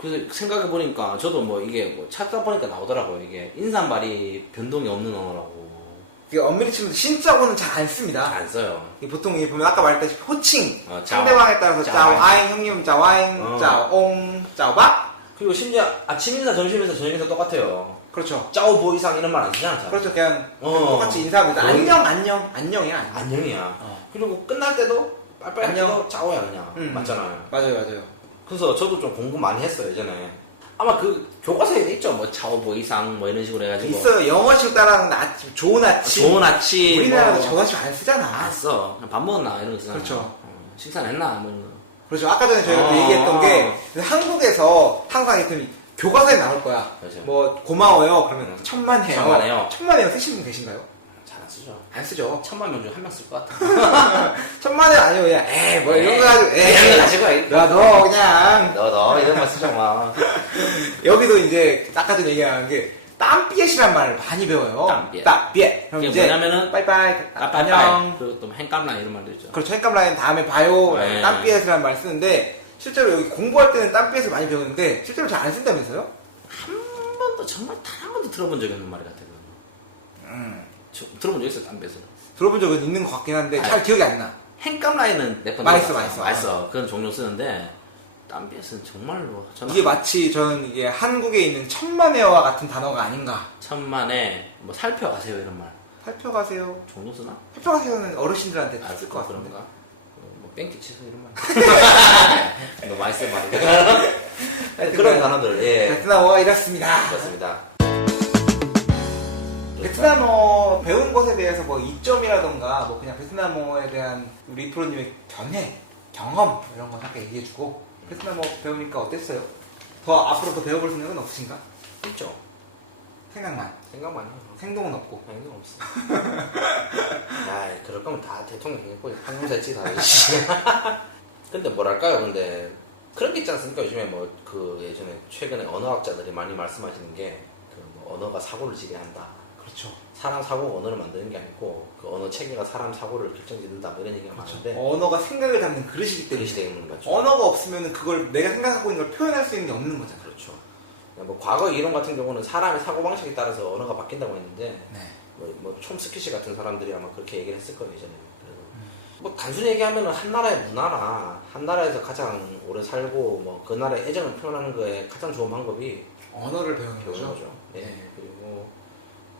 그래서 생각해보니까 저도 뭐 이게 뭐 찾다 보니까 나오더라고요. 이게 인사말이 변동이 없는 언어라고. 이게 엄밀히 치면 진짜고는 잘 안 씁니다. 안 써요. 이게 보통 이게 보면 아까 말했다시피 호칭 짜오. 상대방에 따라서 짜오아잉. 짜오아잉 형님 짜오아잉 어. 짜오옹 짜오박 그리고 심지어 아침 인사, 점심 인사, 저녁 인사 똑같아요. 그렇죠. 짜오 보이상 이런 말 안 쓰잖아. 잘. 그렇죠. 그냥 어. 똑같이 인사하고 있다. 거의- 안녕이야 안녕. 안녕이야. 어. 그리고 끝날 때도 빨빨 안녕. 안녕 짜오야 그냥. 맞잖아요. 맞아요. 그래서 저도 좀 공부 많이 했어요 예전에. 아마 그 교과서에도 있죠. 뭐 짜오 보이상 뭐 이런 식으로 해가지고. 있어요. 영어식 따라하는 아침 좋은 아침. 좋은 아침. 우리나라도 뭐. 좋은 아침 안 쓰잖아. 안 써. 그냥 밥 먹었나 이런 거 쓰잖아. 그렇죠. 식사는 했나 뭐 이런 거. 그렇죠. 아까 전에 저희가 또 얘기했던 게 한국에서 항상 있던 교과서에 나올 거야. 맞아요. 뭐 고마워요. 그러면 천만해요. 천만해요. 천만해요 쓰시는 분 계신가요? 잘 안 쓰죠. 안 쓰죠. 1000만 명 중 한 명 쓸 것 같아. 천만해요 아니요 그냥 에이 뭐 이런 거 가지고 그냥 에이 가지고 야너 그냥 너 이런 말 쓰죠 막. 여기도 이제 아까 전에 얘기한 게 땀비엣이란 말을 많이 배워요. 땀비엣. 땀비엣. 그럼 그게 이제 뭐냐면은 빠이빠이 빠빠이. 안녕. 그리고 또 행감라 이런 말도 있죠. 그렇죠. 행감라인 다음에 봐요. 네. 땀비엣이라는 말 쓰는데 실제로 여기 공부할 때는 땀비엣을 많이 배우는데 실제로 잘 안 쓴다면서요? 한 번도 정말 단 한 번도 들어본 적이 없는 말 같아요. 들어본 적 있어요 땀배에서. 들어본 적은 있는 것 같긴 한데 잘 기억이 안 나. 행감 라인은 몇번 맛있어. 그런 종류 쓰는데 땀배에서는 정말로 저는 이게 마치 저는 이게 한국에 있는 천만에어와 같은 단어가 아닌가. 천만에 뭐 살펴가세요 이런 말 살펴가세요. 종류 쓰나? 살펴가세요는 어르신들한테 아, 쓸 것 같은데. 그런가? 뭐 뺑기 치소 이런 말. 너무 많이 쓴 말이죠. 그런 단어들 예 베트남어가 이렇습니다. 그렇습니다. 베트남어 배운 것에 대해서 뭐 이점이라던가 뭐 그냥 베트남어에 대한 우리 프로님의 견해, 경험 이런 거 잠깐 얘기해주고 베트남어 배우니까 어땠어요? 더 앞으로 더 배워볼 생각은 없으신가? 있죠. 생각만. 생각만 해요. 행동은 없고. 행동 없어. 아, 그럴 거면 다 대통령 해고 한국사 지 다. 근데 뭐랄까요? 근데 그런 게 있지 않습니까? 요즘에 뭐 그 예전에 최근에 언어학자들이 많이 말씀하시는 게 그 뭐 언어가 사고를 지게 한다. 그렇죠. 사람 사고가 언어를 만드는 게 아니고 그 언어 체계가 사람 사고를 결정짓는다 뭐 이런 얘기가 많은데 언어가 생각을 담는 그릇이기 때문에 그릇이 되는 거죠. 언어가 없으면 그걸 내가 생각하고 있는 걸 표현할 수 있는 게 없는 거잖아. 그렇죠. 뭐 과거 이론 같은 경우는 사람의 사고 방식에 따라서 언어가 바뀐다고 했는데 네. 뭐 촘스키 씨 같은 사람들이 아마 그렇게 얘기를 했을 거예요 예전에. 그래서 뭐 단순히 얘기하면은 한 나라의 문화나 한 나라에서 가장 오래 살고 뭐 그 나라의 애정을 표현하는 거에 가장 좋은 방법이 언어를 배우는 배우는 거죠. 거죠. 네. 네. 그리고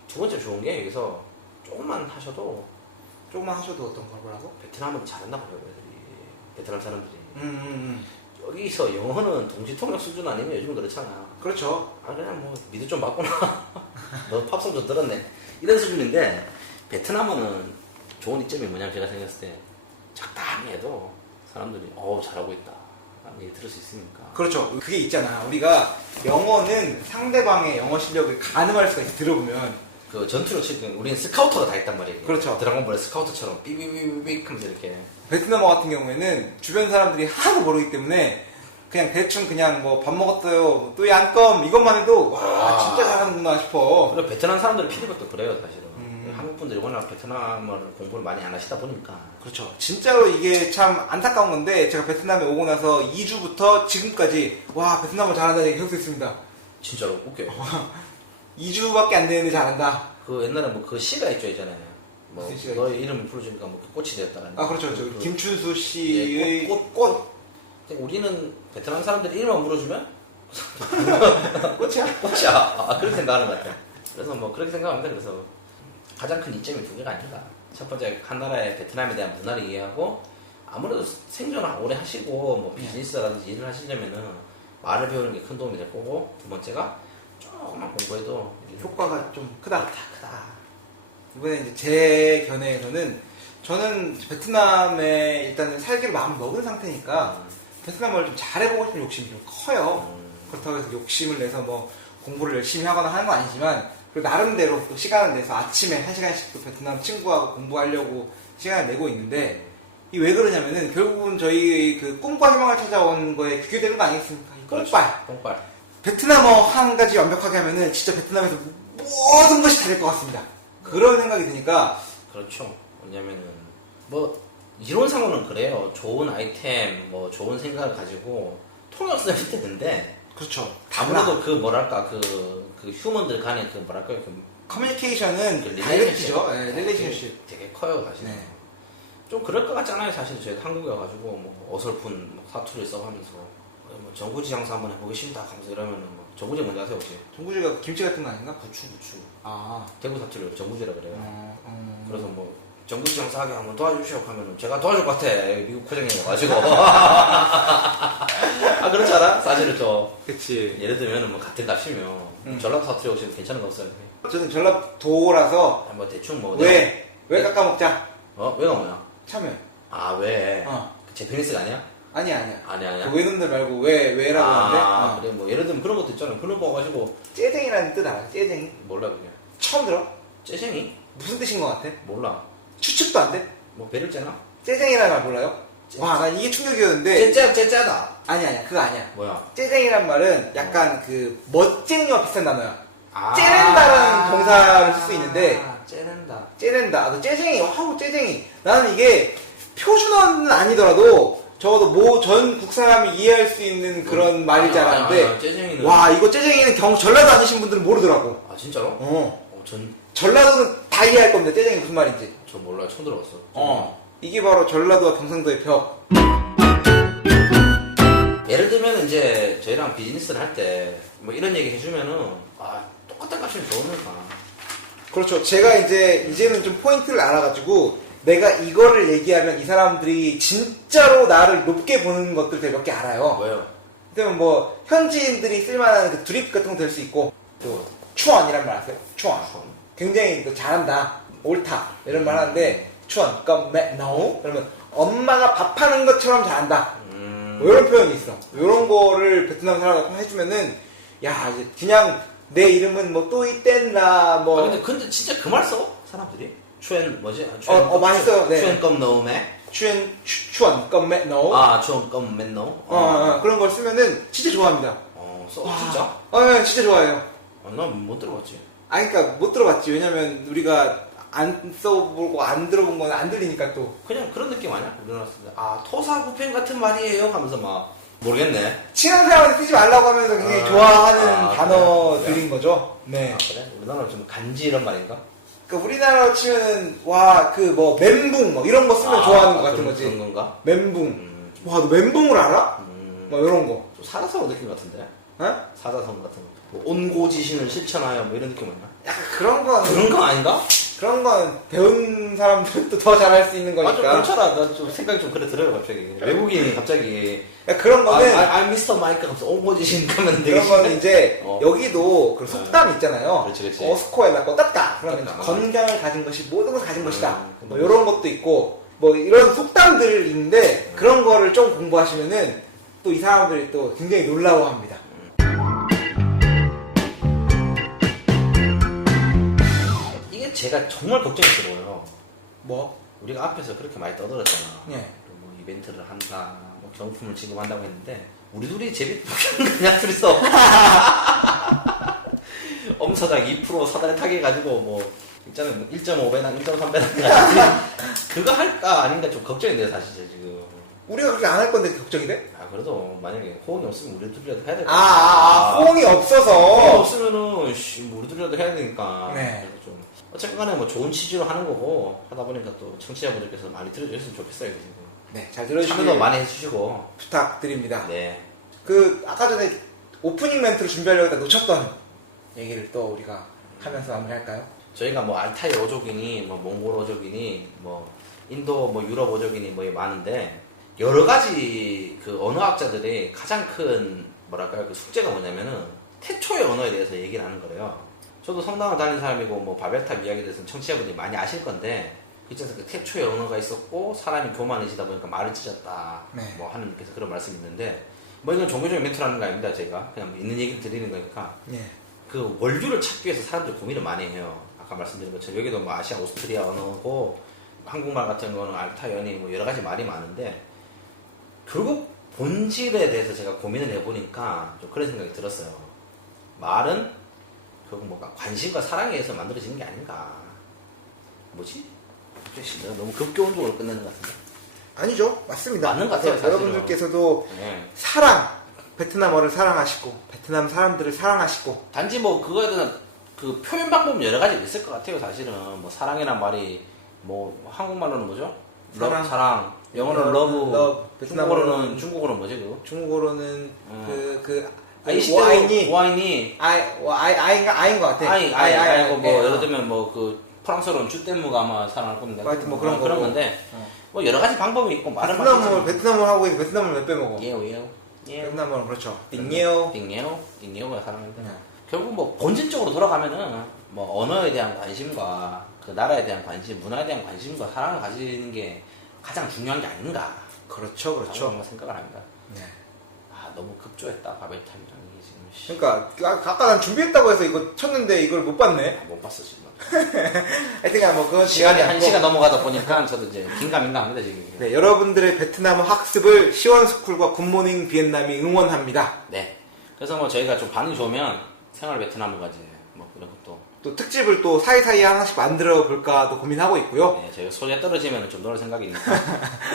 두 번째 좋은 게 여기서 조금만 하셔도 조금만 하셔도 어떤 걸 보라고? 베트남은 잘한다고 해요 애들이. 베트남 사람들이. 음. 여기서 영어는 동시통역 수준 아니면 요즘 그렇잖아. 그렇죠. 아 그냥 뭐 미드 좀 봤구나. 너 팝송 좀 들었네. 이런 수준인데 베트남어는 좋은 이점이 뭐냐면 제가 생각했을 때 적당히 해도 사람들이 잘하고 있다 라는 얘기 들을 수 있으니까. 그렇죠. 그게 있잖아. 우리가 영어는 상대방의 영어 실력을 가늠할 수가 있어. 들어보면. 그 전투력 지금 우리는 스카우터가 다 있단 말이에요. 그렇죠. 드라곤볼의 스카우터처럼 삐삐삐삐 하면서 이렇게. 베트남어 같은 경우에는 주변 사람들이 하나도 모르기 때문에 그냥 대충 그냥 뭐 밥 먹었어요. 또 얀껌 이것만 해도 와 진짜 잘하는구나 싶어. 그리고 베트남 사람들 피드백도 그래요 사실은. 한국 분들이 워낙 베트남어를 공부를 많이 안 하시다 보니까. 그렇죠. 진짜로 이게 참 안타까운 건데 제가 베트남에 오고 나서 2주부터 지금까지 와 베트남어 잘한다는 얘기 할수 있습니다. 진짜로 웃겨요. 2주밖에 안 되는데 잘한다. 그 옛날에 뭐 그 시가 있죠 예전에. 뭐 무슨 시가 너의 이름을 불러주니까 뭐 그 꽃이 되었다는. 아 그렇죠. 저 그 김춘수 씨의 예, 꽃. 근데 우리는 베트남 사람들이 이름만 물어주면 꽃이야? 꽃이야. 그렇게 생각하는 것 같아요. 그래서 뭐 그렇게 생각합니다. 그래서 가장 큰 이점이 두 개가 아닌가. 첫 번째 한 나라의 베트남에 대한 문화를 이해하고 아무래도 생존을 오래 하시고 뭐 비즈니스라든지 일을 하시려면은 말을 배우는 게 큰 도움이 될 거고 두 번째가 조금만 공부해도 효과가 좀 크다. 크다. 이번에 이제 제 견해에서는 저는 베트남에 일단은 살기로 마음 먹은 상태니까 베트남어를 좀 잘해보고 싶은 욕심이 좀 커요. 그렇다고 해서 욕심을 내서 뭐 공부를 열심히 하거나 하는 건 아니지만 그리고 나름대로 또 시간을 내서 아침에 1시간씩 또 베트남 친구하고 공부하려고 시간을 내고 있는데 이 왜 그러냐면은 결국은 저희 그 꿈과 희망을 찾아온 거에 귀결되는 거 아니겠습니까? 이 꽁빨. 똥빨. 베트남어 한 가지 완벽하게 하면은 진짜 베트남에서 모든 것이 다 될 것 같습니다. 그런 생각이 드니까 그렇죠. 왜냐면은 뭐 이론상으로는 그래요. 좋은 아이템, 뭐 좋은 생각을 가지고 통역 쓰면 되는데 그렇죠. 아무래도 그 뭐랄까 그 휴먼들 간의 그 뭐랄까 그 커뮤니케이션은 그 다이렉트죠. 릴레이션십. 릴레이션십. 되게 커요 사실. 네. 좀 그럴 것 같잖아요. 사실 저희 한국에 와가지고 뭐 어설픈 뭐 사투리 써가면서 뭐 전구지 장사 한번 해보겠습니다 하면서 이러면은 뭐 전구지 뭔지 아세요 혹시? 전구지가 김치 같은 거 아닌가? 부추. 아. 대구 사투리를 전구지라 그래요. 그래서 그래서 뭐 전구지 장사하게 한번 도와주시오 하면은 제가 도와줄 것 같아. 미국 고정이어가지고. 아 그렇지 않아? 사실은 좀 그치. 예를 들면은 뭐 같은 값이면 전라도 사투리 오시면 괜찮은 거 없어요? 저는 전라도라서 뭐 대충 뭐 왜 깎아먹자? 왜가 뭐야? 참여. 아 왜? 어. 그 제페니스가 아니야? 아니야. 아니야. 그 외놈들 말고 왜라고 하는데 그래 뭐 예를 들면 그런 것도 있잖아. 그런 거 가지고 째쟁이라는 뜻 알아? 째쟁이? 몰라 그게. 처음 들어? 째쟁이? 무슨 뜻인 것 같아? 몰라. 추측도 안 돼? 뭐 배를 째나? 째쟁이라는 말 몰라요? 와, 난 이게 충격이었는데 째짜다. 아니야. 그거 아니야. 뭐야? 째쟁이란 말은 약간 그 멋쟁이와 비슷한 단어야. 아. 째낸다라는 동사를 쓸 수 있는데 째낸다. 째낸다. 너 째쟁이. 와우 째쟁이. 나는 이게 표준어는 아니더라도 적어도 전국 사람이 이해할 수 있는 그런 말일 줄 알았는데 째쟁이는 와 이거 째쟁이는 전라도 아니신 분들은 모르더라고. 아 진짜로? 어. 전 전라도는 다 이해할 겁니다. 째쟁이 무슨 말인지. 몰라. 처음 들어봤어. 이게 바로 전라도와 경상도의 벽. 예를 들면 이제 저희랑 비즈니스를 할 때 뭐 이런 얘기 해주면은 똑같은 값이면 좋으니까. 그렇죠. 제가 이제는 좀 포인트를 알아가지고 내가 이거를 얘기하면 이 사람들이 진짜로 나를 높게 보는 것들 몇 개 알아요. 왜요? 그러면 뭐 현지인들이 쓸만한 그 드립 같은 거 될 수 있고 또 추원이란 말 아세요? 추원. 굉장히 또 잘한다, 옳다 이런 말 하는데 추원, 그러니까 no 그러면 엄마가 밥하는 것처럼 잘한다. 뭐 이런 표현이 있어. 이런 거를 베트남 사람한테 해주면은 야 이제 그냥 내 이름은 뭐 또이땐라 뭐. 근데 진짜 그 말 써? 사람들이? 추엔 뭐지? 많이 써요. 네. 추엔껌 넣음에? 추원 껌맨노 아, 좀 맨노. 그런 걸 쓰면은 진짜 좋아합니다. 진짜? 네, 진짜 좋아해요. 난 못 들어봤지. 아니 그러니까 못 들어봤지. 왜냐면 우리가 안 써보고 안 들어본 건 안 들리니까 또. 그냥 그런 느낌 아니야? 우리나라 쓰는데 토사구팽 같은 말이에요 하면서 막 모르겠네. 친한 사람한테 쓰지 말라고 하면서 굉장히 좋아하는 단어들인 거죠. 네. 그래? 우리나라는 좀 간지 이런 말인가? 그러니까 우리나라로 치면은 와 그 뭐 멘붕 뭐 이런 거 쓰면 좋아하는 것 같은 거지. 그런 건가? 멘붕. 와 너 멘붕을 알아? 뭐 이런 거. 좀 사자성어 느낌 같은데? 어? 사자성어 같은 거. 뭐 온고지신을 실천하여 뭐 이런 느낌 아니야? 약간 그런 건 그런 거 아닌가? 그런 건 배운 사람들은 또 더 잘할 수 있는 거니까. 좀 그렇잖아. 나 좀 생각이 좀 그래 들어요 갑자기. 외국인이 갑자기 그런 거는 I'm Mr. Mike 하면서 온고지신 하면 되게 그런 거는 이제 어. 여기도 그 속담 있잖아요. 그렇지. 어스코에다 껐다. 그러면 떴다. 건강을 가진 것이 모든 걸 가진 것이다. 뭐 이런 것도 있고 뭐 이런 속담들인데 그런 거를 좀 공부하시면은 또 이 사람들이 또 굉장히 놀라워합니다. 이게 제가 정말 걱정스러워요. 뭐? 우리가 앞에서 그렇게 많이 떠들었잖아. 예. 뭐 이벤트를 한다, 뭐 경품을 지급한다고 했는데 우리 둘이 제비 그냥 둘이서 엄사장 2% 사다리 타게 가지고 뭐 있잖아요. 1.5배나 1.3배나 가지고 그거 할까 아닌가 좀 걱정이 돼요 사실 지금. 우리가 그렇게 안 할 건데 걱정이 돼? 그래도 만약에 호응이 없으면 우리 둘이라도 해야 될 것 같아. 호응이 호응이 없어서. 없으면은 뭐 우리 둘이라도 해야 되니까. 네. 그래서 좀 어쨌거나 뭐 좋은 취지로 하는 거고 하다 보니까 또 청취자분들께서 많이 들어주셨으면 좋겠어요 지금. 네, 잘 들어주시길 참여도 많이 해주시고. 부탁드립니다. 네. 그 아까 전에 오프닝 멘트로 준비하려고 했다 놓쳤던 얘기를 또 우리가 하면서 마무리할까요? 저희가 뭐 알타이 어족이니 뭐 몽골 어족이니 뭐 인도 뭐 유럽 어족이니 뭐 많은데 여러 가지 그 언어학자들이 가장 큰 뭐랄까요 그 숙제가 뭐냐면은 태초의 언어에 대해서 얘기를 하는 거래요. 저도 성당을 다니는 사람이고 뭐 바벨탑 이야기에 대해서는 청취자분들이 많이 아실 건데 그중에서 그 태초의 언어가 있었고 사람이 교만해지다 보니까 말을 찢었다. 네. 뭐 하느님께서 그런 말씀이 있는데 뭐 이건 종교적인 멘트라는 거 아닙니다. 제가 그냥 있는 얘기를 드리는 거니까. 예. 그 원류를 찾기 위해서 사람들이 고민을 많이 해요. 아까 말씀드린 것처럼 여기도 뭐 아시아 오스트리아 언어고 한국말 같은 거는 알타이어니 뭐 여러 가지 말이 많은데 결국 본질에 대해서 제가 고민을 해보니까 좀 그런 생각이 들었어요. 말은 결국 뭔가 관심과 사랑에 의해서 만들어지는 게 아닌가. 뭐지? 내가 너무 급교원적으로 끝내는 것 같은데. 아니죠. 맞습니다. 맞는 것 같아요, 그래서 사실은. 여러분들께서도 네. 사랑, 베트남어를 사랑하시고 베트남 사람들을 사랑하시고 단지 뭐 그거에 대한 그 표현 방법은 여러 가지 있을 것 같아요. 사실은 뭐 사랑이란 말이 뭐 한국말로는 뭐죠? 사랑. 사랑. 영어로는 러브. 베트남어로는 중국어로는 뭐지 그거? 중국어로는 와인이 아인 것 같아. 아이고 뭐 예. 예를 들면 뭐 그 프랑스어로는 쭈떼무가 아마 사랑할 겁니다. 하여튼 뭐 그런 그런 거고. 건데 뭐 여러 가지 방법이 있고 말은 많겠지만. 베트남어를 하고 있는데 베트남어를 몇 배 먹어? 예요. 베트남어는 그렇죠. 띵예오. 띵예오가 사랑인데 네. 결국 뭐 본질적으로 돌아가면은 뭐 언어에 대한 관심과 그 나라에 대한 관심, 문화에 대한 관심과 사랑을 가지는 게 가장 중요한 게 아닌가. 그렇죠, 그렇죠. 라고 생각을 합니다. 네. 너무 급조했다 바벨탑이랑 이게 지금. 그러니까 아까 난 준비했다고 해서 이거 쳤는데 이걸 못 봤네. 못 봤어 지금. 하여튼 뭐 그건 시간이 한 아니고. 시간 넘어가다 보니까 저도 이제 긴가민가합니다 지금. 네, 여러분들의 베트남 학습을 시원스쿨과 굿모닝 비엔남이 응원합니다. 네. 그래서 뭐 저희가 좀 반응이 좋으면 생활 베트남을 가지 뭐 이런 것도. 또 특집을 또 사이사이에 하나씩 만들어 볼까도 고민하고 있고요. 네, 저희가 소리가 떨어지면 좀 넣을 생각이니까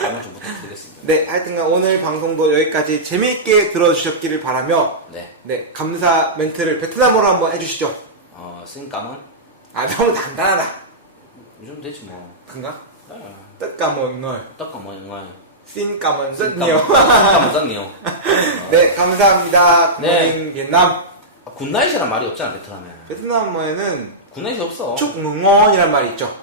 반응 좀 부탁드리겠습니다. 네, 하여튼 오늘 방송도 여기까지 재미있게 들어주셨기를 바라며 네. 감사 멘트를 베트남어로 한번 해주시죠. 쓰니까는 너무 단단하다. 요즘 되지 뭐. 그런가? 네. 뜻까먼 널 떡가 뭐 이거. 씬까먼 뜻니요. 떡가 뭐니 네, 감사합니다. 네. 굿모닝 비엔남. 굿나잇이란 말이 없잖아 베트남에. 베트남어에는 굿나잇이 없어. 축응원이란 말이 있죠.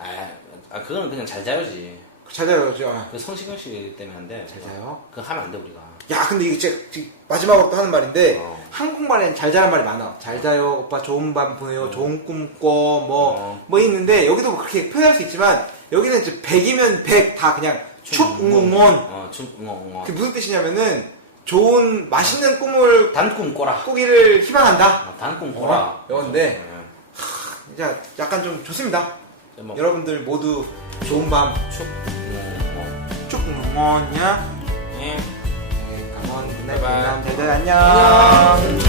그거는 그냥 잘 자요지. 잘 자요죠. 그 성시경 씨 때문에 한대. 잘 자요? 그거 하면 안 돼 우리가. 야, 근데 이게 지금 마지막으로 또 하는 말인데 한국말에는 잘 자란 말이 많아. 잘 자요, 오빠 좋은 밤 보내요, 좋은 꿈 꿔, 뭐 있는데 여기도 뭐 그렇게 표현할 수 있지만 여기는 이제 100이면 100 다 그냥 축응원. 축응원. 그게 무슨 뜻이냐면은 좋은 맛있는 꿈을 단꿈 꿔라. 꾸기를 희망한다. 단꿈 꿔라. 이건데 이제 약간 좀 좋습니다. 뭐 여러분들 모두 좋은 밤 축응원. 축 감원이야? 예. 감원, 굿나잇, 바이바이. 남자들 안녕. 안녕.